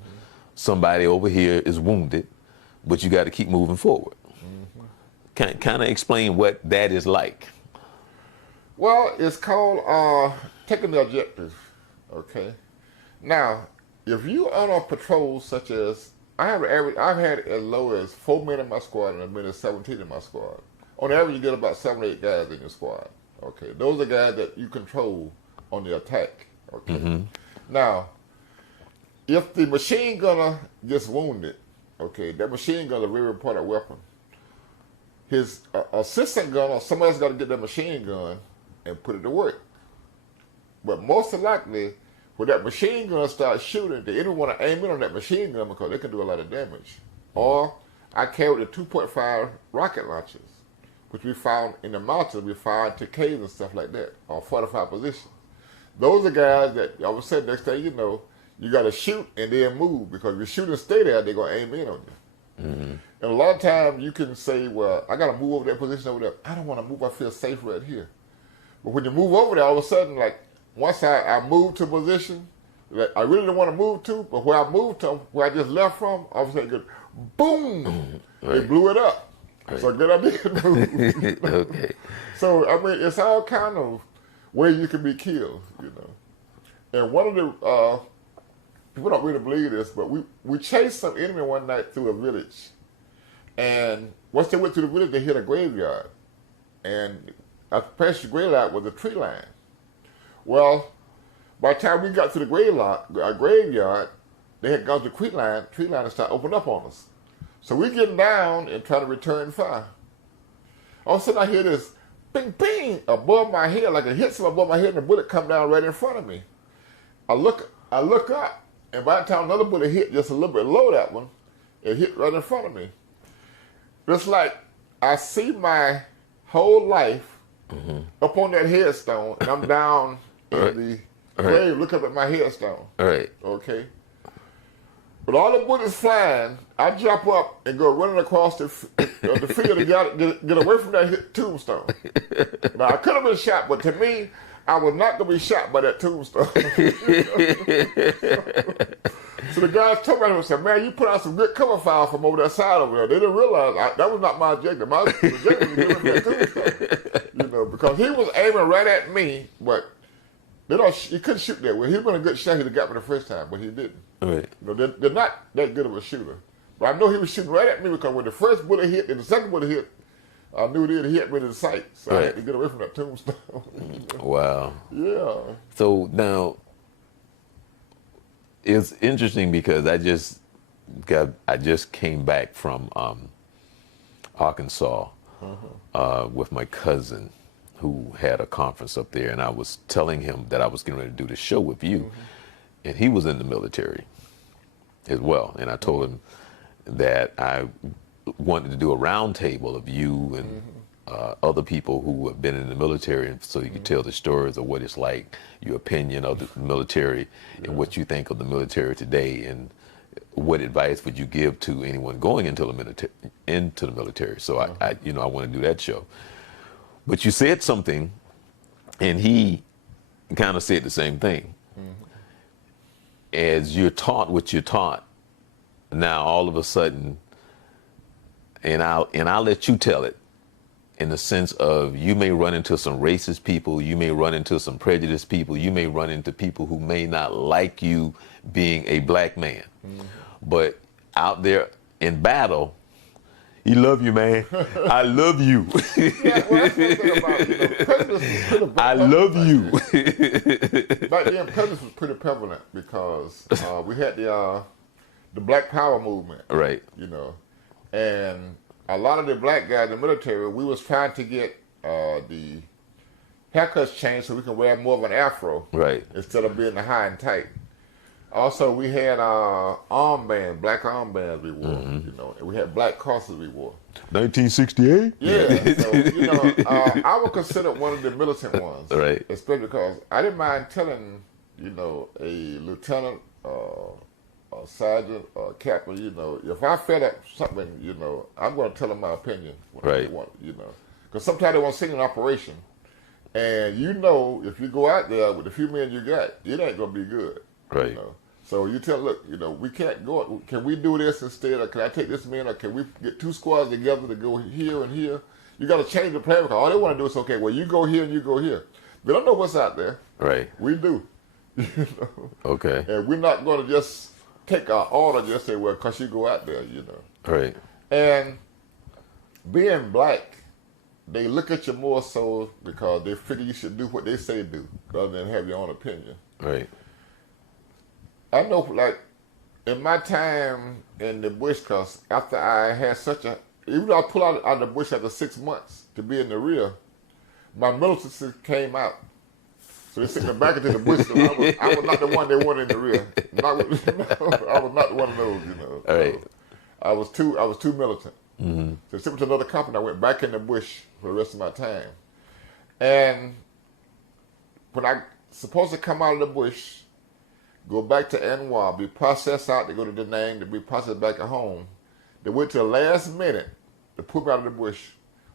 Somebody over here is wounded, but you got to keep moving forward. Kind of explain what that is like. Well, it's called taking the objective. Okay. Now, if you are on a patrol such as I've had as low as 4 men in my squad and as many as 17 in my squad. On average, you get about 7 or 8 guys in your squad. Okay, those are guys that you control on the attack. Okay. Now, if the machine gunner gets wounded, okay, that machine gun is a very important weapon. His assistant gunner, somebody's got to get that machine gun and put it to work. But most likely, when that machine gun starts shooting, the enemy want to aim in on that machine gun because they can do a lot of damage. Or I carried the 2.5 rocket launchers, which we found in the mountains. We found to caves and stuff like that, or fortified positions. Those are guys that all of a sudden, next thing you know, you got to shoot and then move, because if you shoot and stay there, they're going to aim in on you. And a lot of times you can say, well, I got to move over that position over there. I don't want to move. I feel safe right here. But when you move over there, all of a sudden, like, once I move to a position, that I really didn't want to move to, but where I moved to, where I just left from, all of a sudden, boom, they blew it up. Right. So then I did move. Okay. So, I mean, it's all kind of ways you can be killed, you know. And one of the, people don't really believe this, but we chased some enemy one night through a village. And once they went through the village, they hit a graveyard. And past the graveyard was a tree line. Well, by the time we got to the graveyard, they had gone to the tree line and started opening up on us. So we getting down and trying to return fire. All of a sudden I hear this bing, bing above my head, like it hit something above my head and the bullet come down right in front of me. I look up, and by the time another bullet hit just a little bit below that one, it hit right in front of me. It's like I see my whole life up on that headstone, and I'm down in the grave, look up at my headstone. Right. Okay. With all the bullets flying, I jump up and go running across the field to get away from that tombstone. Now, I could have been shot, but to me, I was not going to be shot by that tombstone. So the guys told me, and said, man, you put out some good cover fire from over that side over there. They didn't realize that was not my objective. My objective was getting that tombstone. You know, because he was aiming right at me, but he couldn't shoot that way. He was a good shot. He'd have got me the first time, but he didn't. Right. You know, they're not that good of a shooter. But I know he was shooting right at me because when the first bullet hit and the second bullet hit, I knew it hit me in the sight. So I had to get away from that tombstone. Wow. Yeah. So now, it's interesting because I just came back from Arkansas with my cousin who had a conference up there, and I was telling him that I was getting ready to do the show with you, and he was in the military as well, and I told him that I wanted to do a round table of you and other people who have been in the military, and so you could tell the stories of what it's like, your opinion of the military, and what you think of the military today, and what advice would you give to anyone going into the military. So I want to do that show. But you said something, and he kind of said the same thing. As you're taught what you're taught, now all of a sudden, and I'll let you tell it, in the sense of you may run into some racist people, you may run into some prejudiced people, you may run into people who may not like you being a black man. But out there in battle, he love you, man. I love you. Yeah, well, that's one thing about, I love you. Back then, prejudice was pretty prevalent because we had the Black Power movement. Right. You know, and a lot of the black guys in the military, we was trying to get the haircuts changed so we can wear more of an afro. Right. Instead of being the high and tight. Also, we had armbands, black armbands we wore, you know, and we had black crosses we wore. 1968? Yeah. So, you know, I would consider one of the militant ones. Right. Especially because I didn't mind telling, you know, a lieutenant, a sergeant, or a captain, you know, if I felt up something, you know, I'm going to tell them my opinion. Right. You know, because sometimes they want to see an operation. And you know, if you go out there with the few men you got, it ain't going to be good. Right. You know? So you tell, look, you know, we can't go. Can we do this instead, or can I take this man, or can we get two squads together to go here and here? You got to change the plan because all they want to do is, okay, well, you go here and you go here. They don't know what's out there. Right. We do. You know? Okay. And we're not going to just take our order and just say, well, because you go out there, you know. Right. And being black, they look at you more so because they figure you should do what they say do rather than have your own opinion. Right. I know, like, in my time in the bush, because after I had even though I pulled out of the bush after 6 months to be in the rear, my militancy came out. So they sent me back into the bush, so I was not the one they wanted in the rear. I was not one of those, you know. All right. I was too militant. So they sent me to another company. I went back in the bush for the rest of my time. And when I supposed to come out of the bush, go back to Anwar, be processed out to go to Da Nang, to be processed back at home. They wait till the last minute to put me out of the bush.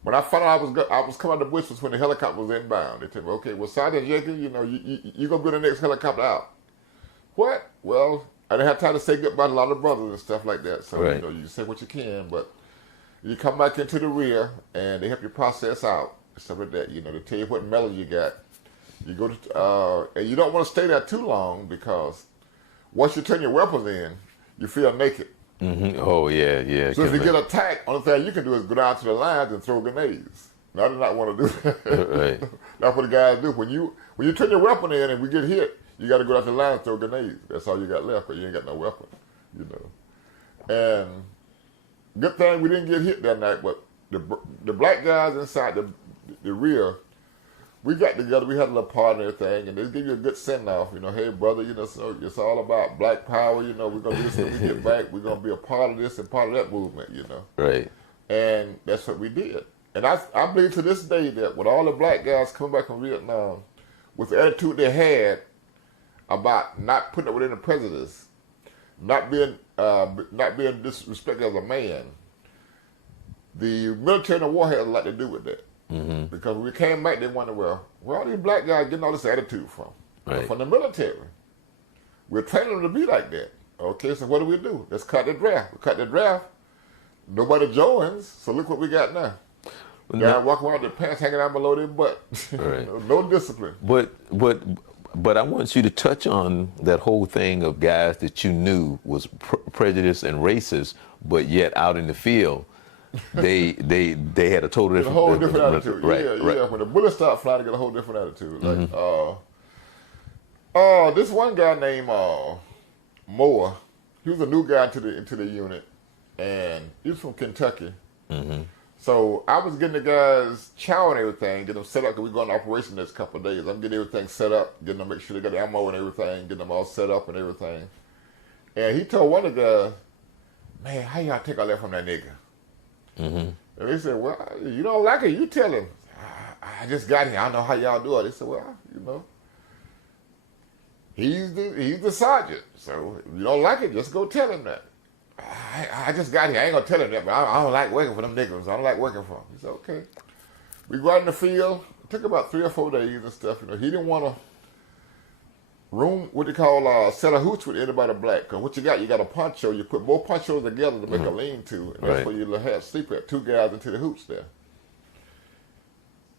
When I found out I was coming out of the bush was when the helicopter was inbound. They told me, okay, well, Sergeant Jenkins, you know, you're going to be the next helicopter out. What? Well, I didn't have time to say goodbye to a lot of brothers and stuff like that. So, Right. you know, you say what you can, but you come back into the rear and they help you process out stuff like that. You know, they tell you what melody you got. You go to, and you don't want to stay there too long because once you turn your weapons in, you feel naked. Mm-hmm. Oh yeah, yeah. So if you get attacked, only thing you can do is go down to the lines and throw grenades. Now, I do not want to do that. Right. That's what the guys do. When you turn your weapon in and we get hit, you got to go down to the line and throw grenades. That's all you got left, but you ain't got no weapon, you know. And good thing we didn't get hit that night, but the black guys inside the rear, we got together, we had a little party and everything, and they give you a good send-off, you know, hey, brother, you know, so it's all about black power, you know, we're going to do this when we get back, we're going to be a part of this and part of that movement, you know. Right. And that's what we did. And I believe to this day that with all the black guys coming back from Vietnam, with the attitude they had about not putting up with any prejudice, not being disrespected as a man, the military and the war had a lot to do with that. Mm-hmm. Because when we came back, they wondered, well, where are these black guys getting all this attitude from? Right. Well, from the military. We're training them to be like that. Okay, so what do? Let's cut the draft. We cut the draft. Nobody joins, so look what we got now. Guys walking around with their pants hanging out below their butt. Right. No discipline. But I want you to touch on that whole thing of guys that you knew was prejudiced and racist, but yet out in the field, they had a total different, a whole different attitude. Right, yeah, right. yeah. When the bullets start flying, they get a whole different attitude. Like, this one guy named Moore, he was a new guy into the unit, and he was from Kentucky. Mm-hmm. So I was getting the guys chow and everything, getting them set up, because we're going to operation next couple of days. I'm getting everything set up, getting them, make sure they got the ammo and everything, getting them all set up and everything. And he told one of the guys, man, how y'all take all that from that nigga? Mm-hmm. And they said, well, you don't like it, you tell him. I just got here, I don't know how y'all do it. They said, well, you know, he's the sergeant, so if you don't like it, just go tell him that. I just got here. I ain't gonna tell him that, but I don't like working for them niggas. I don't like working for them. He said, okay. We go out in the field. It took about 3 or 4 days and stuff. You know, he didn't want to room what they call set a hooch with anybody black. Because what you got a poncho. You put more ponchos together to make a lean-to, and that's where you have sleep at. 2 guys into the hooch there.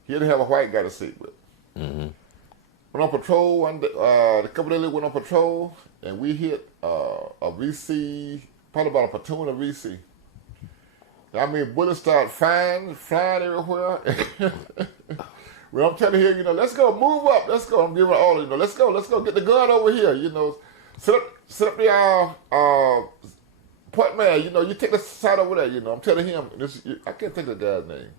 He didn't have a white guy to sleep with. Mm-hmm. Went on patrol one day. A couple days later, went on patrol, and we hit a VC. Probably about a platoon of VC. I mean, bullets start flying everywhere. Well, I'm telling you, you know, let's go, move up, let's go. I'm giving an order, you know, let's go, get the gun over here, you know, set up the point man, you know, you take the side over there, you know. I'm telling him, I can't think of the guy's name.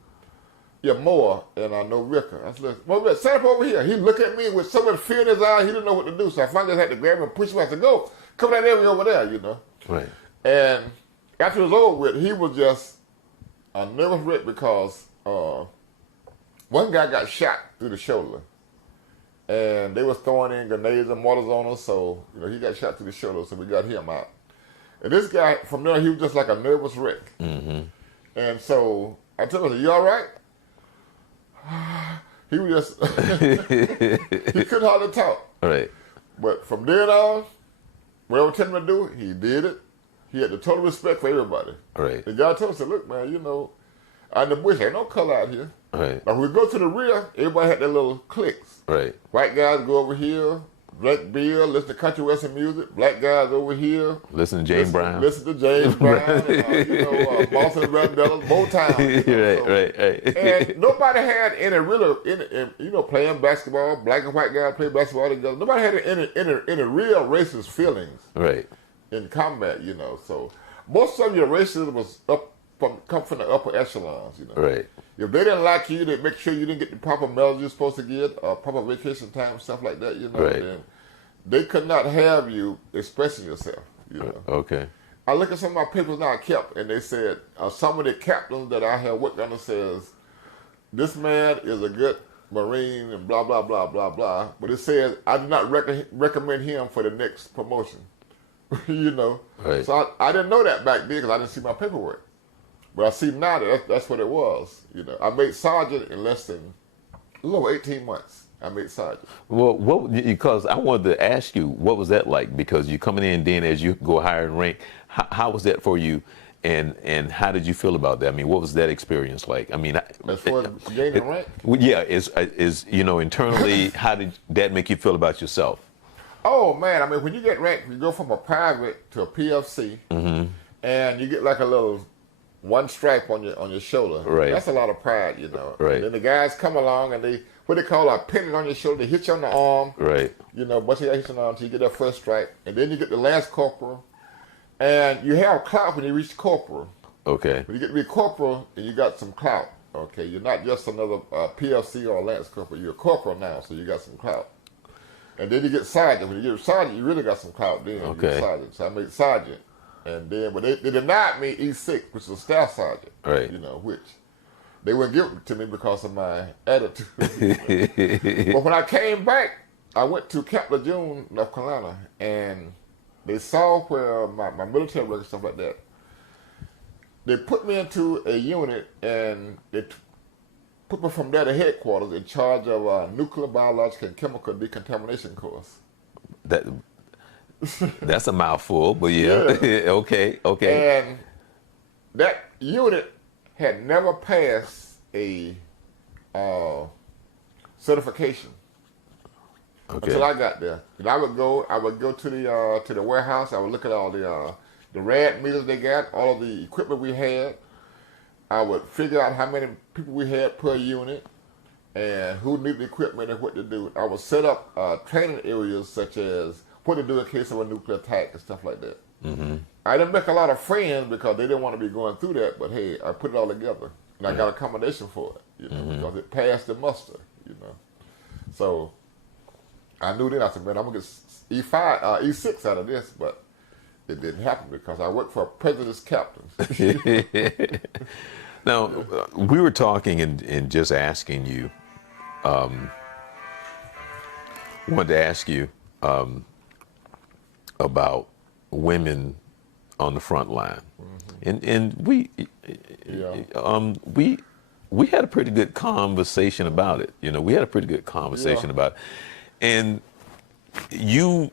Yeah, Moore, and I know Ricker. I said, Moore, set up over here. He looked at me with so much fear in his eyes, he didn't know what to do. So I finally just had to grab him and push him. I said, go, come that area over there, you know. Right. And after it was over with, he was just a nervous wreck because one guy got shot through the shoulder. And they was throwing in grenades and mortars on us, so you know he got shot through the shoulder, so we got him out. And this guy, from there, he was just like a nervous wreck. Mm-hmm. And so I told him, you all right? He was just, he couldn't hardly talk. Right. But from then on, whatever I told him to do, he did it. He had the total respect for everybody. Right. The guy told us, look, man, you know, out in the bush, ain't no color out here. Right. Now, when we go to the rear, everybody had their little cliques. Right. White guys go over here, black beer, listen to country western music. Black guys over here. Listen to James Brown. Listen to James Brown, and, Boston Vandellas, Motown. You know, right. And nobody had any playing basketball, black and white guys play basketball together. Nobody had any real racist feelings. Right. In combat, you know. So most of your racism was come from the upper echelons, you know. Right. If they didn't like you, they'd make sure you didn't get the proper medals you're supposed to get, proper vacation time, stuff like that, you know. Right. And they could not have you expressing yourself, you know. Okay. I look at some of my papers now I kept, and they said, some of the captains that I have worked under says, this man is a good Marine and blah, blah, blah, blah, blah. But it says, I do not recommend him for the next promotion. You know, right. So I didn't know that back then because I didn't see my paperwork. But I see now that's what it was. You know, I made sergeant in less than a little over 18 months. I made sergeant. Well, because I wanted to ask you, what was that like? Because you're coming in, then as you go higher in rank, how was that for you? And how did you feel about that? I mean, what was that experience like? I mean, As far as gaining rank? yeah, is internally, how did that make you feel about yourself? Oh man, I mean, when you get ranked, you go from a private to a PFC, and you get like a little one stripe on your shoulder. Right. That's a lot of pride, Right. And then the guys come along and they what they call a pin it on your shoulder, they hit you on the arm. Right. Once you hit you on the arm, so you get that first stripe, and then you get the last corporal, and you have clout when you reach corporal. Okay. When you get to be corporal, and you got some clout. Okay, you're not just another PFC or a lance corporal. You're a corporal now, so you got some clout. And then you get sergeant. When you get sergeant, you really got some clout then. Okay. You get sergeant. So I made sergeant. And then, but they denied me E6, which is a staff sergeant. Right. Which they wouldn't give it to me because of my attitude. But when I came back, I went to Camp Lejeune, North Carolina, and they saw where my military work and stuff like that. They put me into a unit, and they put me from there to headquarters in charge of nuclear, biological, and chemical decontamination course. That's a mouthful, but yeah. Okay. And that unit had never passed a certification until I got there. And I would go to the warehouse. I would look at all the rad meters they got, all of the equipment we had. I would figure out how many people we had per unit and who needed the equipment and what to do. I would set up training areas such as what to do in case of a nuclear attack and stuff like that. Mm-hmm. I didn't make a lot of friends because they didn't want to be going through that, but hey, I put it all together. And I got accommodation for it, because it passed the muster, So I knew then, I said, man, I'm going to get E6 out of this, but it didn't happen because I worked for a president's captain. Now, we were talking and just asking you, wanted to ask you about women on the front line. And we had a pretty good conversation about it. We had a pretty good conversation about it. And you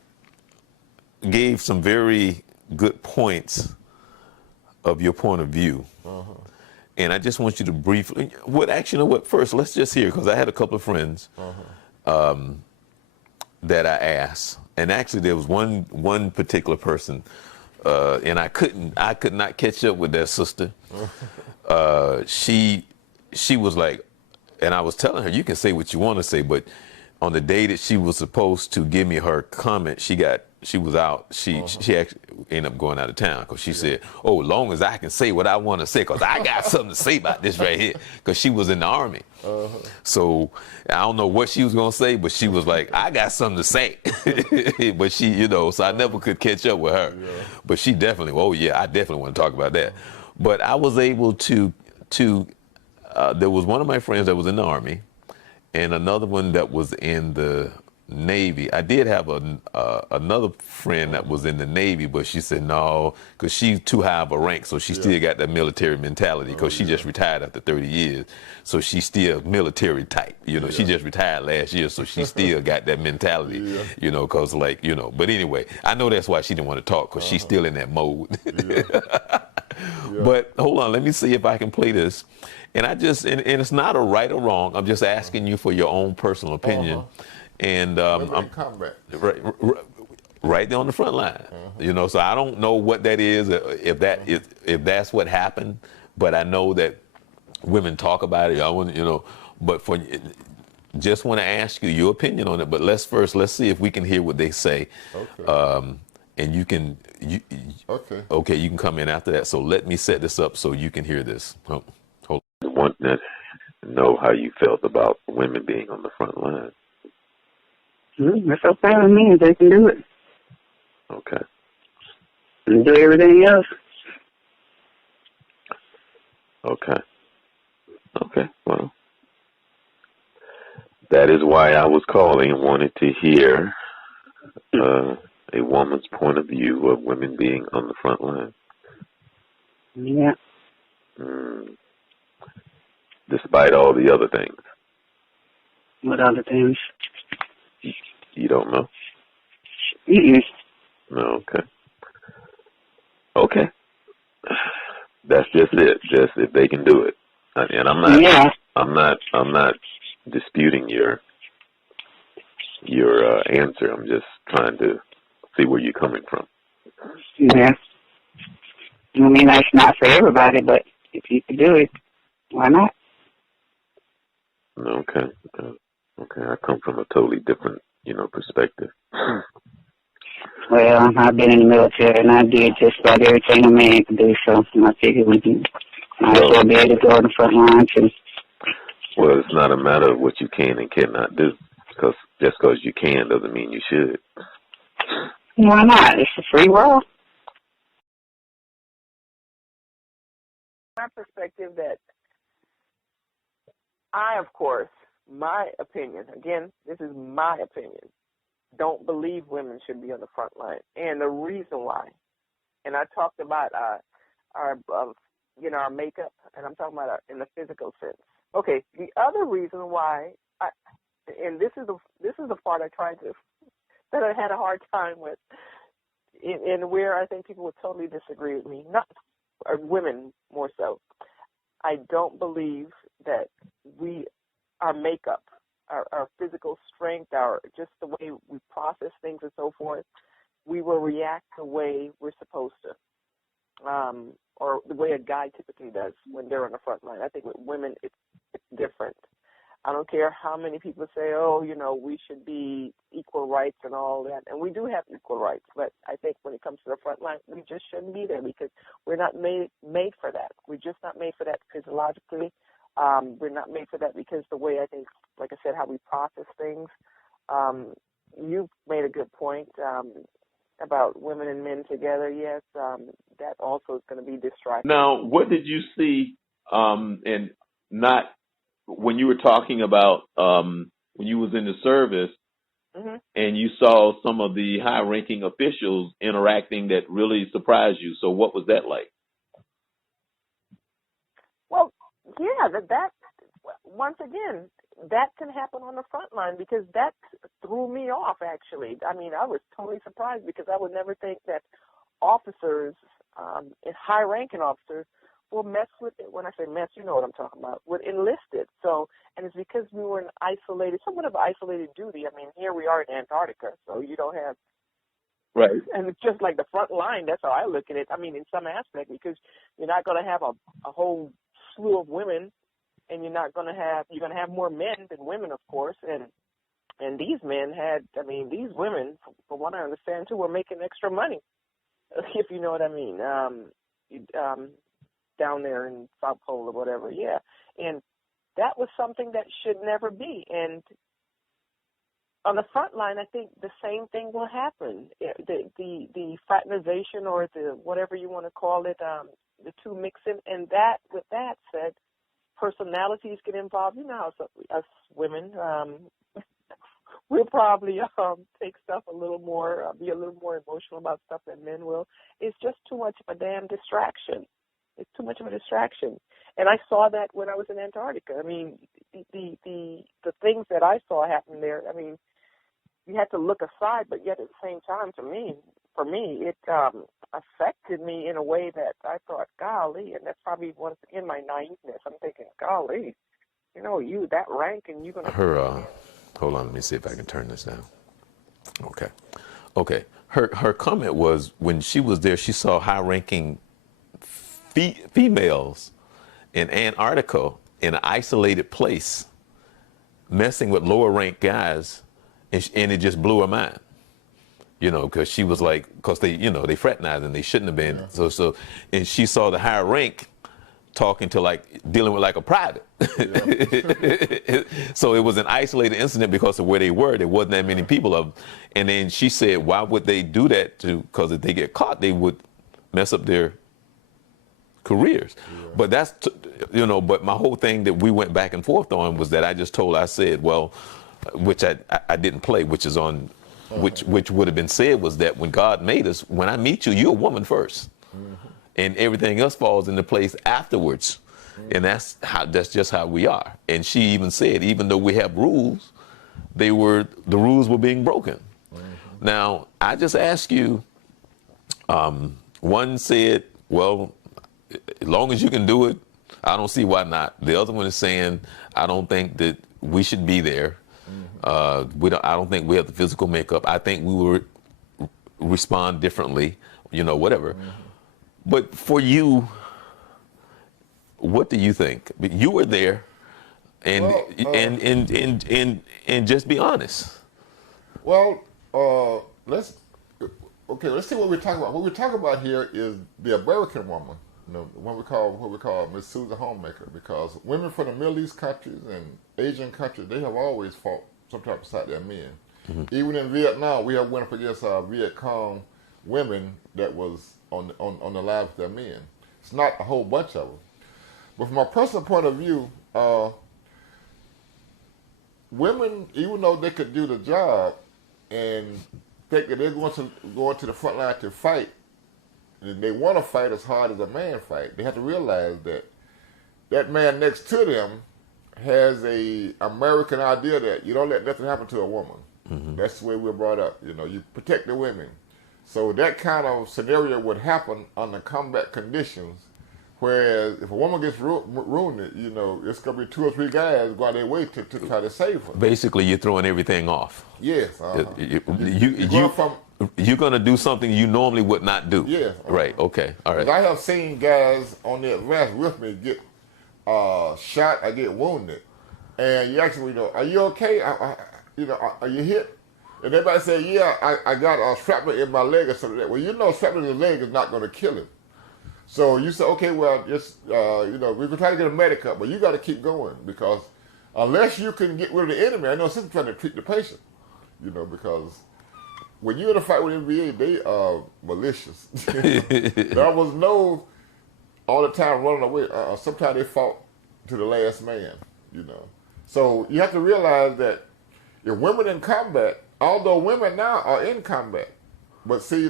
gave some very good points of your point of view. And I just want you to briefly, first, let's just hear, because I had a couple of friends that I asked. And actually there was one particular person, and I could not catch up with that sister. She was like, and I was telling her, you can say what you want to say, but on the day that she was supposed to give me her comment, she was out. She actually ended up going out of town because she said, "Oh, long as I can say what I want to say, because I got something to say about this right here." Because she was in the Army, so I don't know what she was gonna say, but she was like, "I got something to say." But she, so I never could catch up with her. But she definitely, I definitely want to talk about that. But I was able to. There was one of my friends that was in the Army, and another one that was in the Navy. I did have another friend that was in the Navy, but she said no, because she's too high of a rank, so she still got that military mentality, because she just retired after 30 years, so she's still military type. She just retired last year, so she still got that mentality, because but anyway, I know that's why she didn't want to talk, because she's still in that mode. But hold on, let me see if I can play this. And and it's not a right or wrong, I'm just asking you for your own personal opinion. And I'm right there on the front line, so I don't know what that is, if that's what happened, but I know that women talk about it. I want, but just want to ask you your opinion on it. But let's see if we can hear what they say. Okay. And you can you can come in after that. So let me set this up so you can hear this. Hold on. I want to know how you felt about women being on the front line. That's okay with me if they can do it. Okay. And do everything else. Okay. Well, that is why I was calling and wanted to hear a woman's point of view of women being on the front line. Yeah. Despite all the other things. What other things? You don't know? Mm-mm. No, okay. Okay. That's just it. Just if they can do it. And Yeah. I'm not disputing your answer. I'm just trying to see where you're coming from. Yeah. I mean, that's not for everybody, but if you could do it, why not? Okay. Okay. I come from a totally different, perspective. Well, I've been in the military, and I did just about everything a man could do, so I figured we can might as well be able to go on the front line, too. Well, it's not a matter of what you can and cannot do. Because just because you can doesn't mean you should. Why not? It's a free world. My perspective that I, of course, my opinion, again, this is my opinion, don't believe women should be on the front line. And the reason why, and I talked about our makeup, and I'm talking about in the physical sense. Okay, the other reason why, and this is the part that I had a hard time with, and where I think people would totally disagree with me, or women more so. I don't believe that our makeup, our physical strength, just the way we process things and so forth, we will react the way we're supposed to, or the way a guy typically does when they're on the front line. I think with women, it's different. I don't care how many people say, we should be equal rights and all that. And we do have equal rights, but I think when it comes to the front line, we just shouldn't be there because we're not made for that. We're just not made for that physiologically. We're not made for that because the way I think, like I said, how we process things. You made a good point about women and men together. Yes, that also is going to be distracting. Now, what did you see, and not when you were talking about when you was in the service, Mm-hmm. and you saw some of the high-ranking officials interacting that really surprised you? So, what was that like? Well, yeah, that once again, that can happen on the front line because that threw me off, actually. I mean, I was totally surprised because I would never think that officers, high-ranking officers, will mess with it. When I say mess, you know what I'm talking about, would enlist it. So, and it's because we were in somewhat of an isolated duty. I mean, here we are in Antarctica, so you don't have. Right. And it's just like the front line. That's how I look at it. I mean, in some aspect, because you're not going to have a whole slew of women, and you're going to have more men than women, of course. And these men these women, from what I understand too, were making extra money, if you know what I mean. Down there in South Pole or whatever, yeah. And that was something that should never be. And on the front line, I think the same thing will happen. The fraternization or the whatever you want to call it, the two mixing, and that, with that said, personalities get involved. You know how us women, we'll probably take stuff a little more, be a little more emotional about stuff than men will. It's just too much of a damn distraction. It's too much of a distraction. And I saw that when I was in Antarctica. I mean, the things that I saw happen there, I mean, you had to look aside, but yet at the same time, for me, it affected me in a way that I thought, golly, and that's probably once again my naiveness. I'm thinking, golly, you that rank and you're going to... Hold on, let me see if I can turn this down. Okay. Her comment was when she was there, she saw high-ranking females in Antarctica in an isolated place messing with lower ranked guys, and it just blew her mind, because she was like, because they fraternized and they shouldn't have been. Yeah. So and she saw the higher rank talking to dealing with like a private. Yeah. So it was an isolated incident because of where they were. There wasn't that many people of them. And then she said, why would they do that? Because if they get caught, they would mess up their careers. Yeah. But that's, but my whole thing that we went back and forth on was that I said, well, which I didn't play, which is on, which would have been said was that when God made us, when I meet you, you're a woman first. Mm-hmm. And everything else falls into place afterwards. Mm-hmm. And that's just how we are. And she even said, even though we have rules, the rules were being broken. Now, I just ask you, one said, well, as long as you can do it, I don't see why not. The other one is saying, I don't think that we should be there. I don't think we have the physical makeup. I think we would respond differently, whatever. But for you, what do you think? You were there, and and just be honest. Well, let's see what we're talking about. What we're talking about here is the American woman, what we call Miss Susan Homemaker, because women from the Middle East countries and Asian countries, they have always fought sometimes beside their men. Even in Vietnam, we have went up against Viet Cong women that was on the line with their men. It's not a whole bunch of them, but from a personal point of view, women, even though they could do the job and think that they're going to the front line to fight, and they want to fight as hard as a man fight, they have to realize that that man next to them has a American idea that you don't let nothing happen to a woman. That's the way we're brought up. You protect the women. So that kind of scenario would happen under combat conditions. Whereas if a woman gets ruined, it's going to be 2 or 3 guys go out their way to try to save her. Basically, you're throwing everything off. Yes. You're going to do something you normally would not do. Yes. Right. Okay. All right. I have seen guys on the advance with me get shot or get wounded, and you ask me, are you okay? Are you hit? And everybody say, yeah, I got a shrapnel in my leg or something like that. Well, shrapnel in the leg is not going to kill him. So you say, okay, well, just, we can try to get a medic up, but you got to keep going, because unless you can get rid of the enemy, I know some trying to treat the patient, because when you're in a fight with NBA, they are malicious. There was no all the time running away. Sometimes they fought to the last man, So you have to realize that if women in combat, although women now are in combat, but see,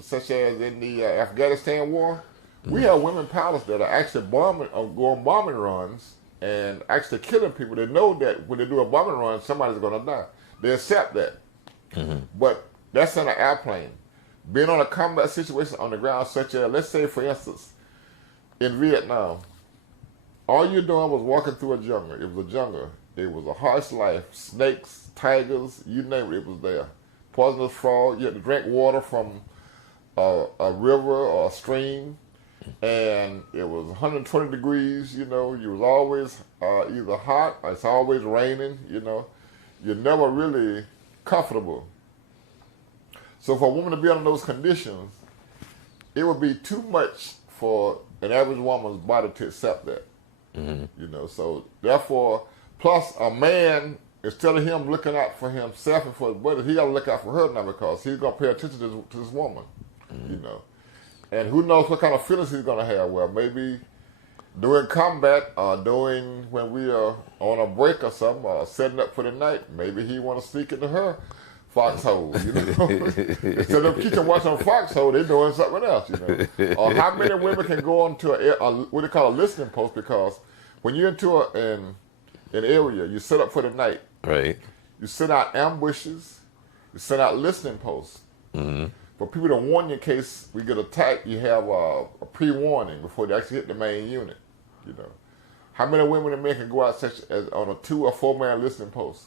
such as in the Afghanistan war, we have women pilots that are actually going bombing runs and actually killing people. They know that when they do a bombing run, somebody's going to die. They accept that. But that's in an airplane. Being on a combat situation on the ground, such as, let's say, for instance, in Vietnam, all you're doing was walking through a jungle. It was a jungle. It was a harsh life. Snakes, tigers, you name it was there. Poisonous frog. You had to drink water from a river or a stream. And it was 120 degrees, you was always either hot or it's always raining, You're never really comfortable. So for a woman to be under those conditions, it would be too much for an average woman's body to accept that. So therefore, plus a man, instead of him looking out for himself and for his buddy, he got to look out for her now, because he's going to pay attention to this woman, And who knows what kind of feelings he's going to have. Well, maybe during combat or during when we are on a break or something, or setting up for the night, maybe he want to sneak into her foxhole, Instead of keeping watching on foxhole, they're doing something else, Or how many women can go into what they call a listening post, because when you're into an area, you set up for the night. Right. You send out ambushes. You send out listening posts. For people to warn you in case we get attacked, you have a pre-warning before they actually hit the main unit. How many women and men can go out such as on a 2 or 4 man listening post,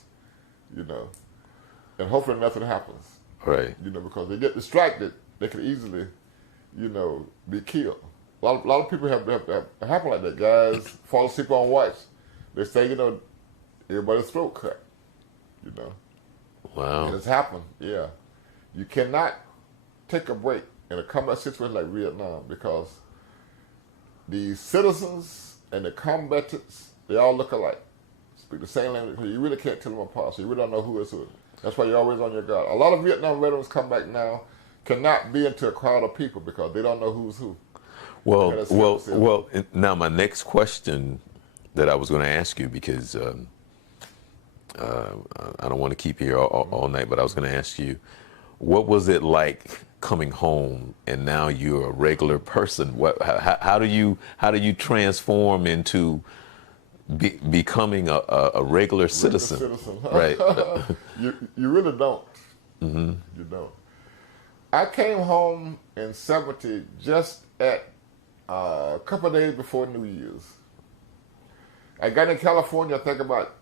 and hopefully nothing happens. Right. Because they get distracted, they can easily, be killed. A lot of people have happen like that. Guys fall asleep on watch. They say, everybody's throat cut. Wow. And it's happened. Yeah. You cannot take a break in a combat situation like Vietnam, because the citizens and the combatants, they all look alike. Speak the same language. You really can't tell them apart, so you really don't know who is who. That's why you're always on your guard. A lot of Vietnam veterans come back now, cannot be into a crowd of people because they don't know who's who. Well, now my next question that I was going to ask you, because I don't want to keep you here all night, but I was going to ask you, what was it like coming home and now you're a regular person? How do you transform into becoming a regular citizen. Right. You really don't. You don't. I came home in '70 just at a couple of days before New Year's. I got in California, I think about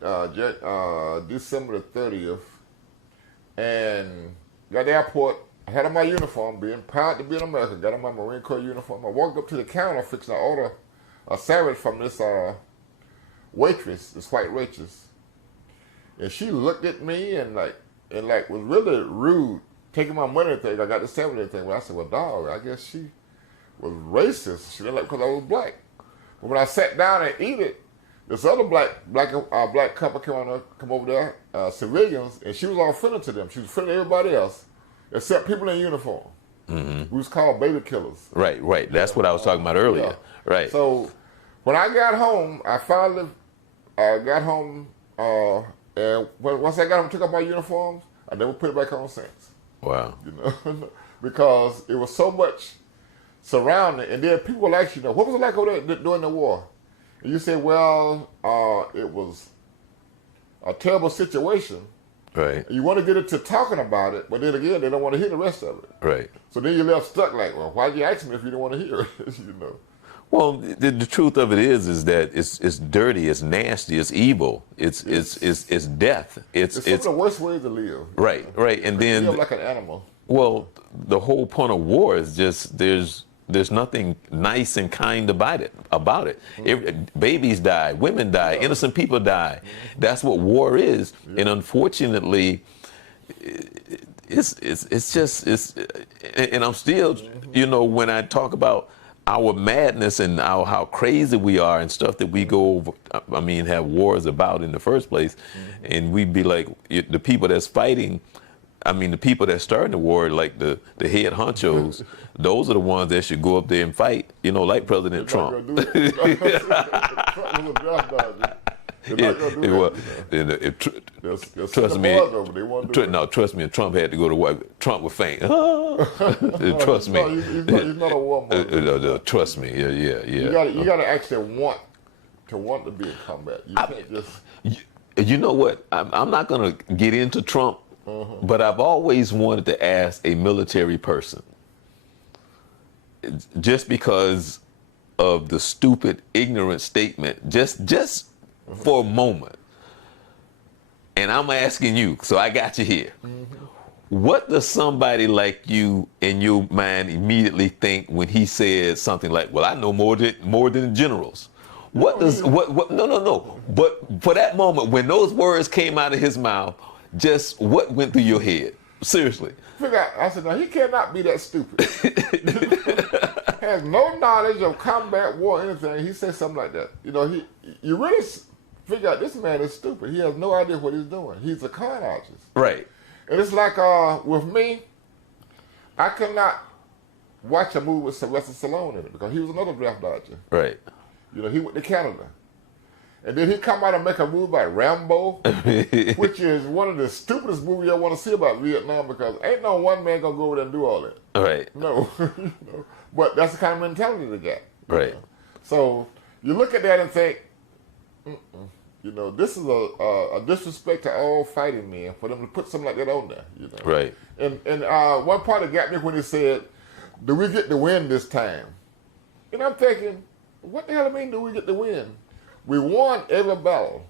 December the 30th, and got to the airport. I had on my uniform, being proud to be in America, got on my Marine Corps uniform. I walked up to the counter fixing to order a sandwich from this waitress, this white waitress. And she looked at me and was really rude, taking my money and thing. I got the sandwich and thing. But I said, well, dog, I guess she was racist. She didn't like because I was black. But when I sat down and eat it, this other black couple come over there, civilians, and she was all friendly to them. She was friendly to everybody else, except people in uniform. We was called baby killers. Right. That's what I was talking about earlier. Yeah. Right. So when I got home, I finally got home, and once I got home, took off my uniforms. I never put it back on since. Wow. You know, because it was so much surrounding, and then people will ask you, what was it like over there during the war? And you say, well, it was a terrible situation. Right. You want to get into talking about it, but then again, they don't want to hear the rest of it. Right. So then you're left stuck like, well, why'd you ask me if you don't want to hear it? You know. Well, the truth of it is that it's dirty, it's nasty, it's evil, it's death. It's some of the worst ways to live. Right. And then live like an animal. Well, the whole point of war is just there's nothing nice and kind about it. Babies die, women die, innocent people die. That's what war is, and unfortunately, it's just. And I'm still, when I talk about our madness and how crazy we are and stuff that we go over, have wars about in the first place, and we'd be like the people that's fighting. The people that starting the war, like the head honchos, those are the ones that should go up there and fight, like President Trump. Trust me, Trump had to go to war. Trump would faint. Trust me. He's not a warmonger. Trust me, yeah. You got to actually want to be in combat. You can't just. You know what? I'm not going to get into Trump. But I've always wanted to ask a military person, just because of the stupid, ignorant statement, just for a moment. And I'm asking you, so I got you here. What does somebody like you in your mind immediately think when he says something like, well, I know more than generals? What? No. But for that moment, when those words came out of his mouth, just what went through your head? Seriously. I said, no, he cannot be that stupid. Has no knowledge of combat, war, anything. He said something like that. You really figure out this man is stupid. He has no idea what he's doing. He's a con artist. Right. And it's like with me, I could not watch a movie with Sylvester Stallone in it because he was another draft dodger. Right. He went to Canada. And then he come out and make a movie about Rambo, which is one of the stupidest movies I want to see about Vietnam because ain't no one man gonna go over there and do all that. Right. No. But that's the kind of mentality they got. Right. So you look at that and think, this is a disrespect to all fighting men for them to put something like that on there. Right. And one part that got me when he said, "Do we get the win this time?" And I'm thinking, what the hell do you mean? Do we get the win? We won every battle.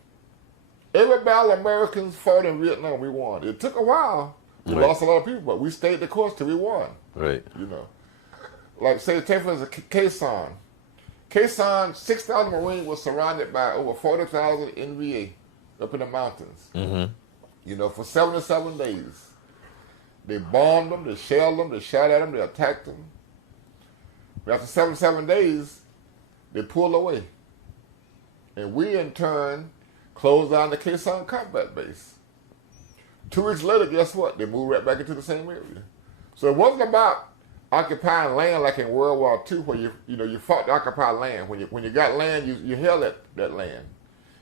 Every battle Americans fought in Vietnam, we won. It took a while. We lost a lot of people, but we stayed the course till we won. Right. Like, say, take for instance, Khe Sanh. Khe Sanh, 6,000 Marines was surrounded by over 40,000 NVA up in the mountains. For 77 days. They bombed them, they shelled them, they shot at them, they attacked them. But after 77 days, they pulled away. And we, in turn, closed down the Khe Sanh combat base. 2 weeks later, guess what? They moved right back into the same area. So it wasn't about occupying land like in World War II, where you fought to occupy land. When you got land, you held that land.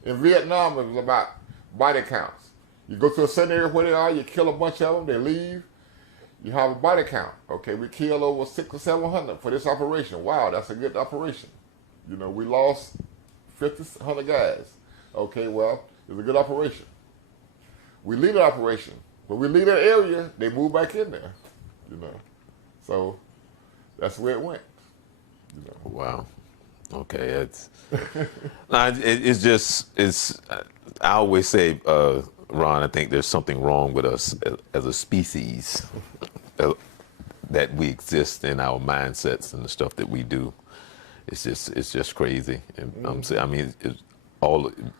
In Vietnam, it was about body counts. You go to a certain area where they are, you kill a bunch of them, they leave. You have a body count. Okay, we killed over 600 or 700 for this operation. Wow, that's a good operation. We lost 50, 100 guys. Okay, well, it's a good operation. We leave the operation. When we leave that area, they move back in there. You know, so that's where it went. You know. Wow. Okay, it's just I always say, Ron, I think there's something wrong with us as a species, that we exist in our mindsets and the stuff that we do. It's just crazy. And I'm saying, I mean,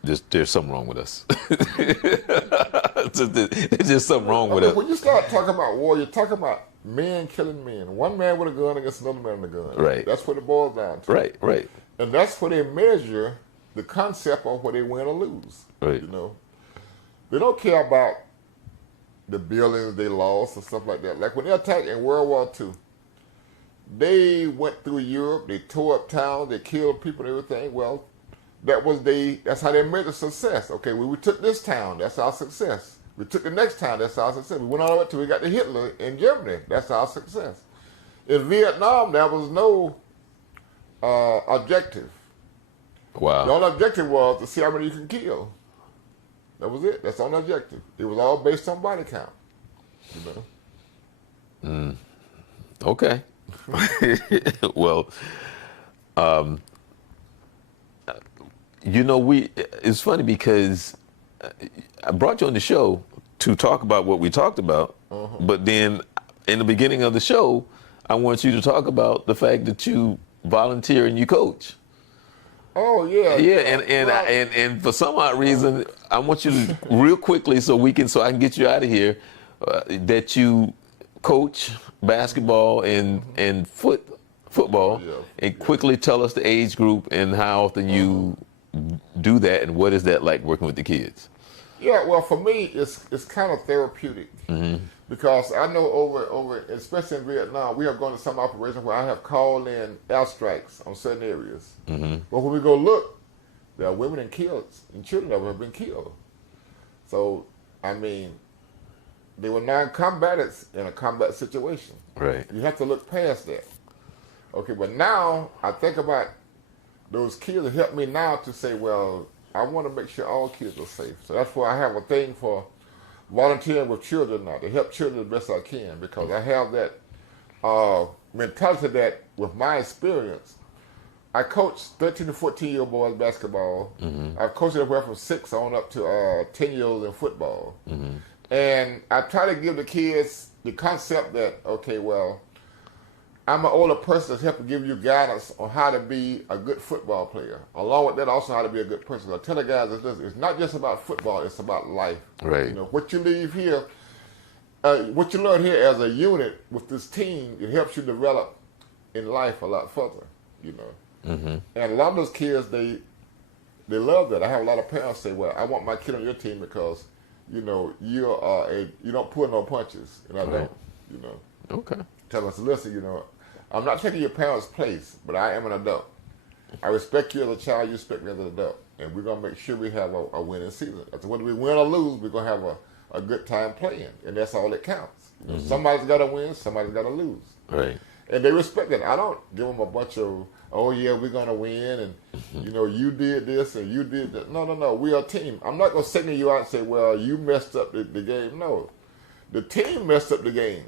there's something wrong with us. There's just something wrong with us. When you start talking about war, you're talking about men killing men. One man with a gun against another man with a gun. Right. That's what it boils down to. Right. And that's where they measure the concept of whether they win or lose. Right. You know, they don't care about the buildings they lost and stuff like that. Like when they attacked in World War II, they went through Europe, they tore up towns, they killed people and everything. Well, that's how they measured success. Okay, we took this town, that's our success. We took the next town, that's our success. We went all the way till we got to Hitler in Germany, that's our success. In Vietnam, there was no objective. Wow. The only objective was to see how many you can kill. That was it. That's the only objective. It was all based on body count. You know. Okay. Well, you know, it's funny because I brought you on the show to talk about what we talked about, but then in the beginning of the show, I want you to talk about the fact that you volunteer and you coach. Oh yeah. Yeah, and for some odd reason, I want you to real quickly so I can get you out of here. That you coach basketball and football, and quickly tell us the age group and how often you do that, and what is that like working with the kids? Yeah, well, for me, it's kind of therapeutic because I know over, especially in Vietnam, we have gone to some operations where I have called in airstrikes on certain areas. But when we go look, there are women and kids and children that have been killed. So, I mean, they were non-combatants in a combat situation. Right. You have to look past that. Okay, but now I think about those kids that help me now to say, well, I want to make sure all kids are safe. So that's why I have a thing for volunteering with children now, to help children the best I can, because I have that mentality that with my experience, I coach 13 to 14-year-old boys basketball. I've coached anywhere from 6 on up to 10 years old in football. And I try to give the kids the concept that, okay, well, I'm an older person that's helping give you guidance on how to be a good football player. Along with that, also how to be a good person. I tell the guys that it's not just about football, it's about life. Right. You know, what you leave here, what you learn here as a unit with this team, it helps you develop in life a lot further, you know. And a lot of those kids, they love that. I have a lot of parents say, well, I want my kid on your team because, you know, you don't pull no punches, and I don't, you know. Okay. Tell us, listen, you know, I'm not taking your parents' place, but I am an adult. I respect you as a child, you respect me as an adult. And we're going to make sure we have a winning season. So whether we win or lose, we're going to have a good time playing. And that's all that counts. You know, somebody's got to win, somebody's got to lose. Right. And they respect that. I don't give them a bunch of, oh, yeah, we're going to win, and, you know, you did this and you did that. No, we are a team. I'm not going to signal you out and say, well, you messed up the game. No. The team messed up the game.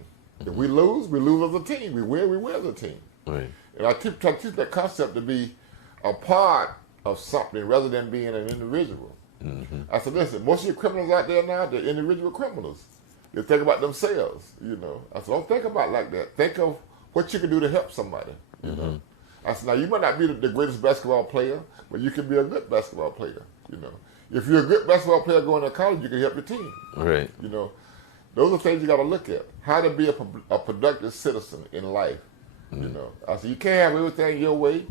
If we lose as a team. We win as a team. Right. And I try to teach that concept to be a part of something rather than being an individual. I said, listen, most of you criminals out there now, they're individual criminals. They think about themselves, you know. I said, don't think about it like that. Think of what you can do to help somebody, you know. I said, now you might not be the greatest basketball player, but you can be a good basketball player, you know. If you're a good basketball player going to college, you can help your team. Right. You know. Those are things you got to look at. How to be a productive citizen in life. You know, I said you can't have everything your way,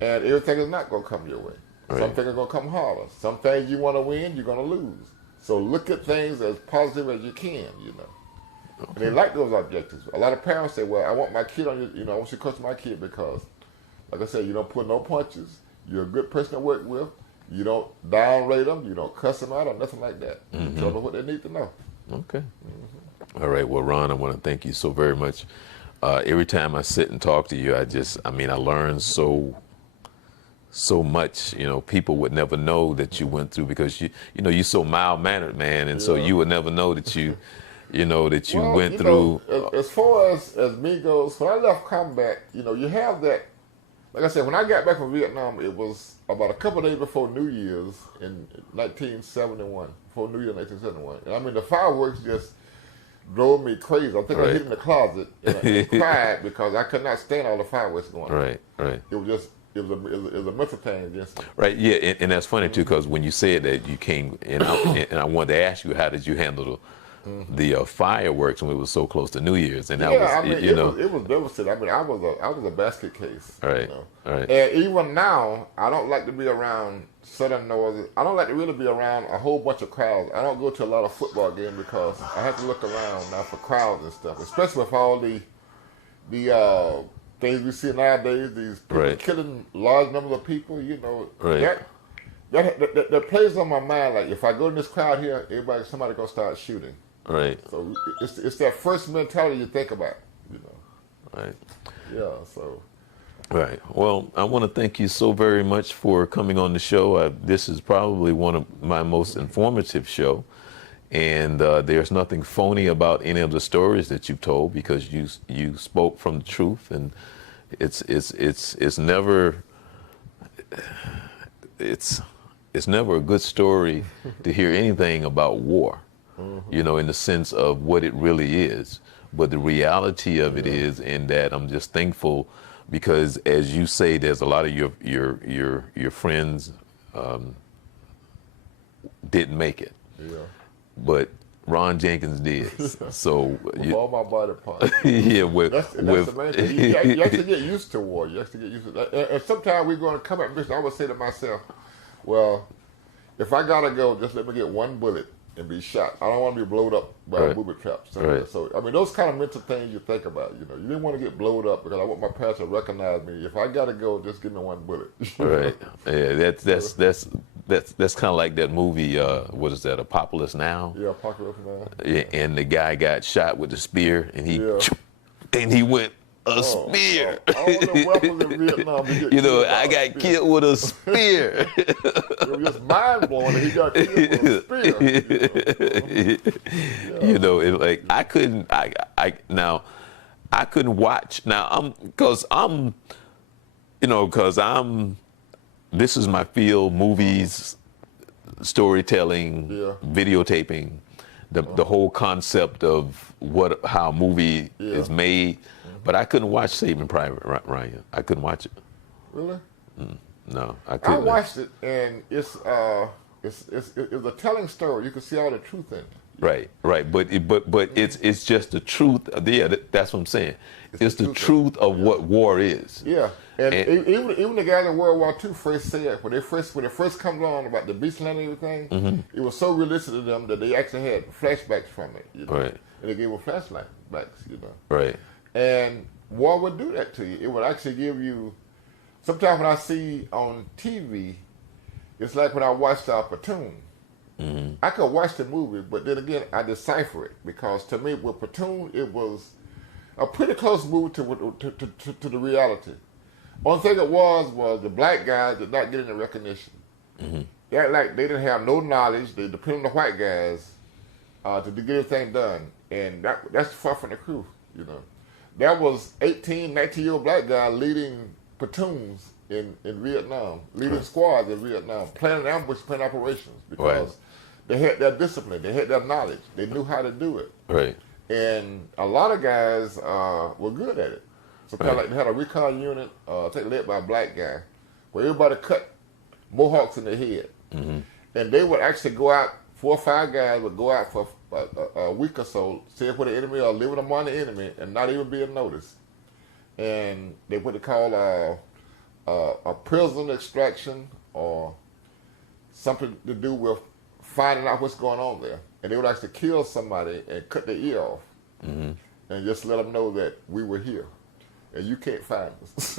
and everything is not going to come your way. Right. Some things are going to come harder. Some things you want to win, you're going to lose. So look at things as positive as you can. You know, and they like those objectives. A lot of parents say, "Well, I want my kid on your, you know, I want you to coach my kid because, like I said, you don't pull no punches. You're a good person to work with. You don't downrate them. You don't cuss them out or nothing like that. You tell them what they need to know." Okay. All right. Well, Ron, I want to thank you so very much. Every time I sit and talk to you, I learn so so much, people would never know that you went through because you're so mild mannered, man, and so you would never know that that you went through. As far as me goes, when I left combat, you have that. Like I said, when I got back from Vietnam, it was about a couple of days before New Year's in 1971. Before New Year 1971, and I mean the fireworks just drove me crazy. I think I hid in the closet and I cried because I could not stand all the fireworks going on. Right. It was a mental thing against me. Right, yeah, and that's funny too, because when you said that you came, and I wanted to ask you, how did you handle the fireworks when it was so close to New Year's? And that it was devastating. I mean, I was a basket case. Right. And even now, I don't like to be around Southern Northern. I don't like to really be around a whole bunch of crowds. I don't go to a lot of football games because I have to look around now for crowds and stuff, especially with all the things we see nowadays, these people killing large numbers of people, that plays on my mind. Like, if I go in this crowd here, somebody gonna start shooting. Right. So it's that first mentality you think about, Right. Yeah, so. Right. Well, I want to thank you so very much for coming on the show. This is probably one of my most informative show. And there's nothing phony about any of the stories that you've told, because you spoke from the truth, and it's never a good story to hear anything about war, in the sense of what it really is. But the reality of it is, in that I'm just thankful, because as you say, there's a lot of your friends didn't make it. Yeah. But Ron Jenkins did. So with all my body parts. Yeah, that's the main thing. You actually get used to war. You actually get used to that. And sometimes we're going to come up mission. I would say to myself, well, if I gotta go, just let me get one bullet and be shot. I don't want to be blowed up by a booby trap. So I mean, those kind of mental things you think about. You didn't want to get blowed up, because I want my parents to recognize me. If I gotta go, just give me one bullet. Right. Yeah. That's kind of like that movie. What is that? Apocalypse Now. Yeah, Apocalypse Now. Yeah, and the guy got shot with a spear, and he went a spear. All the weapons in Vietnam. I got killed with a spear. It was just mind blowing that he got killed with a spear. Like I couldn't. I couldn't watch now. This is my field: movies, storytelling, videotaping, the whole concept of how a movie is made. But I couldn't watch Saving Private Ryan. I couldn't watch it. Really? No, I couldn't. I watched it, and it's a telling story. You can see all the truth in it. Right. But it's just the truth. Yeah, that's what I'm saying. It's the truth of what war is. Yeah, and even the guys in World War II first said when it first comes on about the beachland and everything, it was so realistic to them that they actually had flashbacks from it. Right. And they gave them flashbacks. Right. And war would do that to you. It would actually give you. Sometimes when I see on TV, it's like when I watched Platoon. I could watch the movie, but then again, I decipher it, because to me, with Platoon, it was a pretty close movie to the reality. Only thing it was the black guys did not get any recognition. They didn't have no knowledge. They depended on the white guys to get everything done, and that's far from the truth. That was 18, 19-year-old black guys leading platoons in Vietnam, leading squads in Vietnam, planning ambush, planning operations, because they had that discipline, they had that knowledge, they knew how to do it. Right. And a lot of guys were good at it. So kind of like they had a recon unit, led by a black guy, where everybody cut mohawks in their head. And they would actually go out, 4 or 5 guys would go out for a week or so, see where the enemy are, living among the enemy, and not even being noticed. And they what they call a prison extraction, or something to do with finding out what's going on there. And they would actually kill somebody and cut their ear off, and just let them know that we were here, and you can't find us.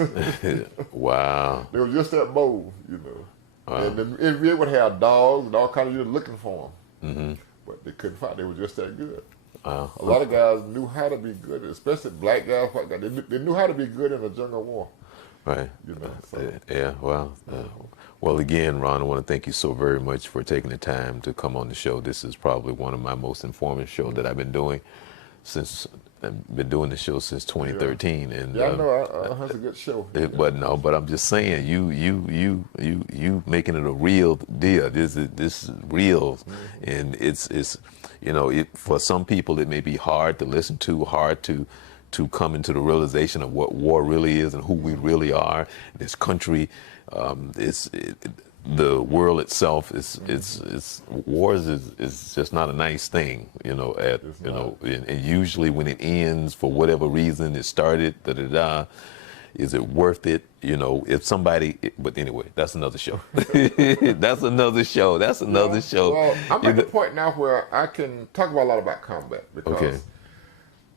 Wow. They were just that bold, Wow. And then they would have dogs and all kinds of units looking for them. But they couldn't find them. They were just that good. Wow. A lot of guys knew how to be good, especially black guys, white guys. They knew how to be good in a jungle war. Right. You know. So. Yeah. Well, again, Ron, I want to thank you so very much for taking the time to come on the show. This is probably one of my most informative shows that I've been doing since I've been doing the show since 2013. And Yeah, I know. That's a good show. But I'm just saying, you making it a real deal. This is real, and it's for some people it may be hard to listen to, hard to come into the realization of what war really is and who we really are. This country, the world itself is wars is just not a nice thing, and usually when it ends for whatever reason it started, is it worth it? If somebody, but anyway, that's another show. That's another show. Well, I'm at the point now where I can talk about a lot about combat because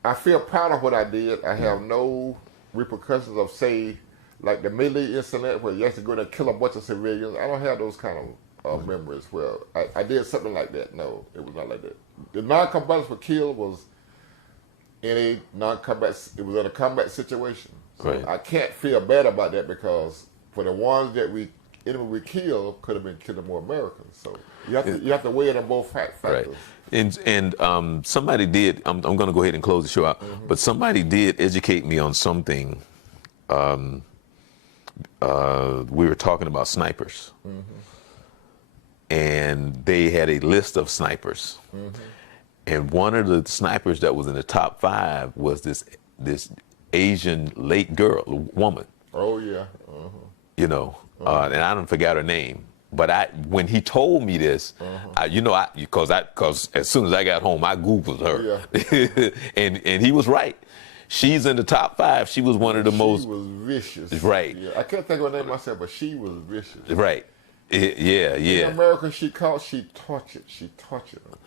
I feel proud of what I did. I have no repercussions of, say, like the Middle East incident where you actually go there and kill a bunch of civilians. I don't have those kind of memories where I did something like that. No, it was not like that. The non-combatants were killed was in a non-combat. It was in a combat situation. So Right. I can't feel bad about that because for the ones that we killed could have been killing more Americans. So you have to weigh it in both factors. Right. And somebody did. I'm going to go ahead and close the show out. But somebody did educate me on something. We were talking about snipers, and they had a list of snipers, and one of the snipers that was in the top 5 was this Asian late woman. Oh yeah. And I don't forget her name. But when he told me this, because as soon as I got home, I Googled her, and he was right. She's in the top 5. She was one of the most. She was vicious. Right. Yeah, I can't think of her name myself, but she was vicious. Right. Yeah. In America, she tortured her.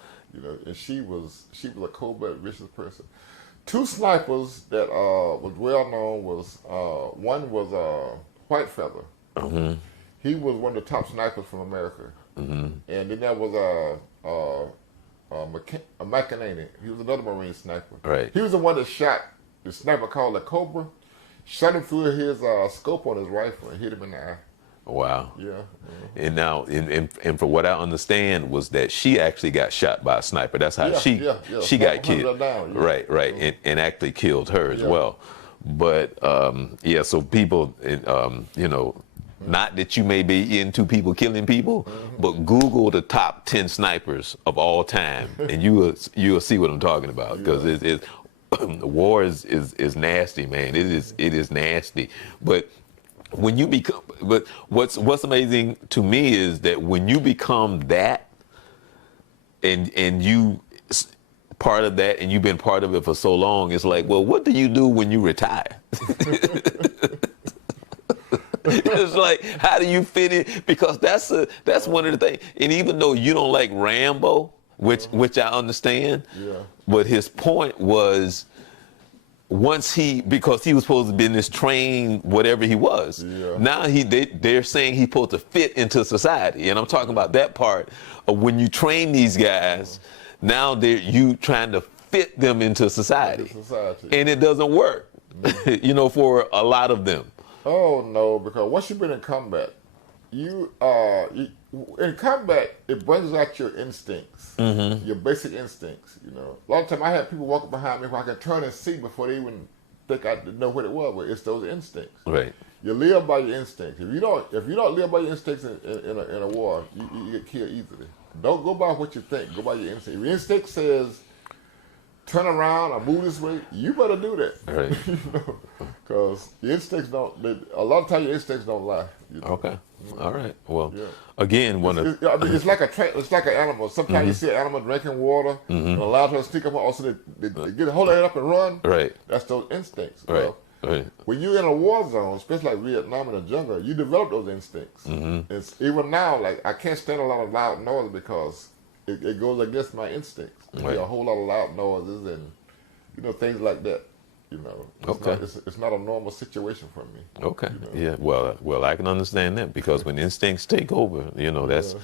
And she was a cold-blooded, vicious person. 2 snipers that was well known was one was White Feather. Mm-hmm. He was one of the top snipers from America. Mm-hmm. And then there was a McEnany. He was another Marine sniper. Right. He was the one that shot the sniper called the Cobra. Shot him through his scope on his rifle and hit him in the eye. Wow. Yeah. And now, and for what I understand was that she actually got shot by a sniper. That's how she got killed. Down, Right. And actually killed her as well. But so people, not that you may be into people killing people, but Google the top 10 snipers of all time, and you will see what I'm talking about. Because war is nasty, man. It is nasty. But when you become, what's amazing to me is that when you become that, and you part of that, and you've been part of it for so long, it's like, well, what do you do when you retire? It's like, how do you fit in? Because that's one of the things. And even though you don't like Rambo, which I understand, but his point was, because he was supposed to be in this trained whatever he was. Now they're saying he's supposed to fit into society, and I'm talking about that part of when you train these guys. Now you trying to fit them into society, and it doesn't work. For a lot of them. Oh no, because once you've been in combat, in combat it brings out your instincts, your basic instincts. A lot of time I have people walking behind me who I can turn and see before they even think I know what it was. But it's those instincts. Right. You live by your instincts. If you don't live by your instincts in a war, you get killed easily. Don't go by what you think. Go by your instinct. If your instinct says turn around or move this way, you better do that. Right. Because your instincts a lot of times your instincts don't lie. Okay. All right. Well, again, it's like it's like an animal. Sometimes you see an animal drinking water and allow her to sneak up, also they hold their head up and run. Right. That's those instincts. Right. When you're in a war zone, especially like Vietnam in the jungle, you develop those instincts. It's, even now, like I can't stand a lot of loud noise because it goes against my instincts. Right. A whole lot of loud noises and things like that. It's not a normal situation for me. Okay. Yeah. Well, I can understand that because when instincts take over, that's,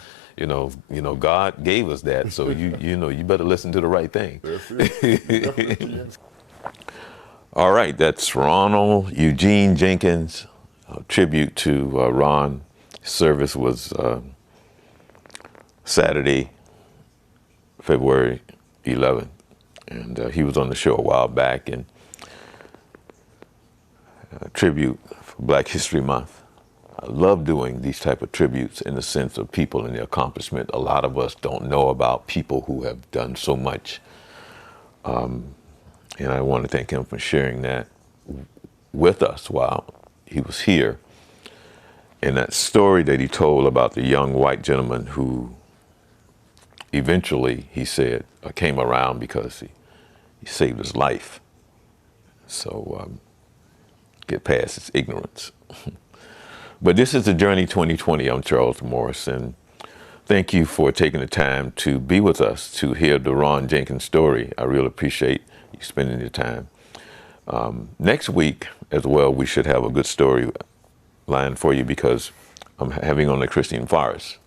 God gave us that. So you better listen to the right thing. That's it. All right. That's Ronald Eugene Jenkins, tribute to Ron. Service was Saturday, February 11th, and he was on the show a while back, and tribute for Black History Month. I love doing these type of tributes in the sense of people and their accomplishment. A lot of us don't know about people who have done so much, and I want to thank him for sharing that with us while he was here. And that story that he told about the young white gentleman who eventually, he said, came around because he saved his life. So get past his ignorance. But this is the Journey 2020. I'm Charles Morris, and thank you for taking the time to be with us to hear the Ron Jenkins story. I really appreciate you spending your time. Next week as well, we should have a good story line for you because I'm having on the Christine Forrest.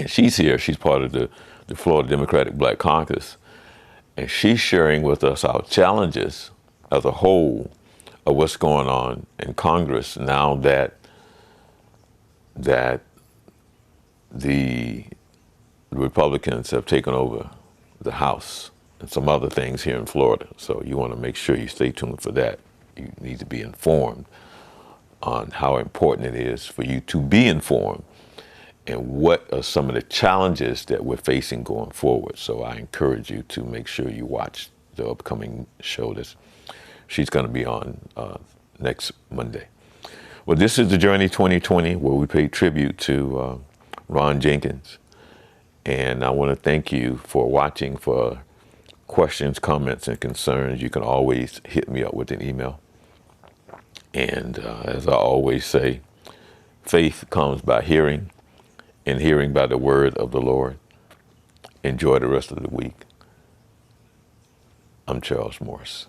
And she's here. She's part of the Florida Democratic Black Caucus. And she's sharing with us our challenges as a whole of what's going on in Congress now that the Republicans have taken over the House and some other things here in Florida. So you want to make sure you stay tuned for that. You need to be informed on how important it is for you to be informed and what are some of the challenges that we're facing going forward. So I encourage you to make sure you watch the upcoming show that she's going to be on next Monday. Well, this is the Journey 2020 where we pay tribute to Ron Jenkins. And I want to thank you for watching. For questions, comments, and concerns, you can always hit me up with an email. And as I always say, faith comes by hearing, and hearing by the word of the Lord. Enjoy the rest of the week. I'm Charles Morris.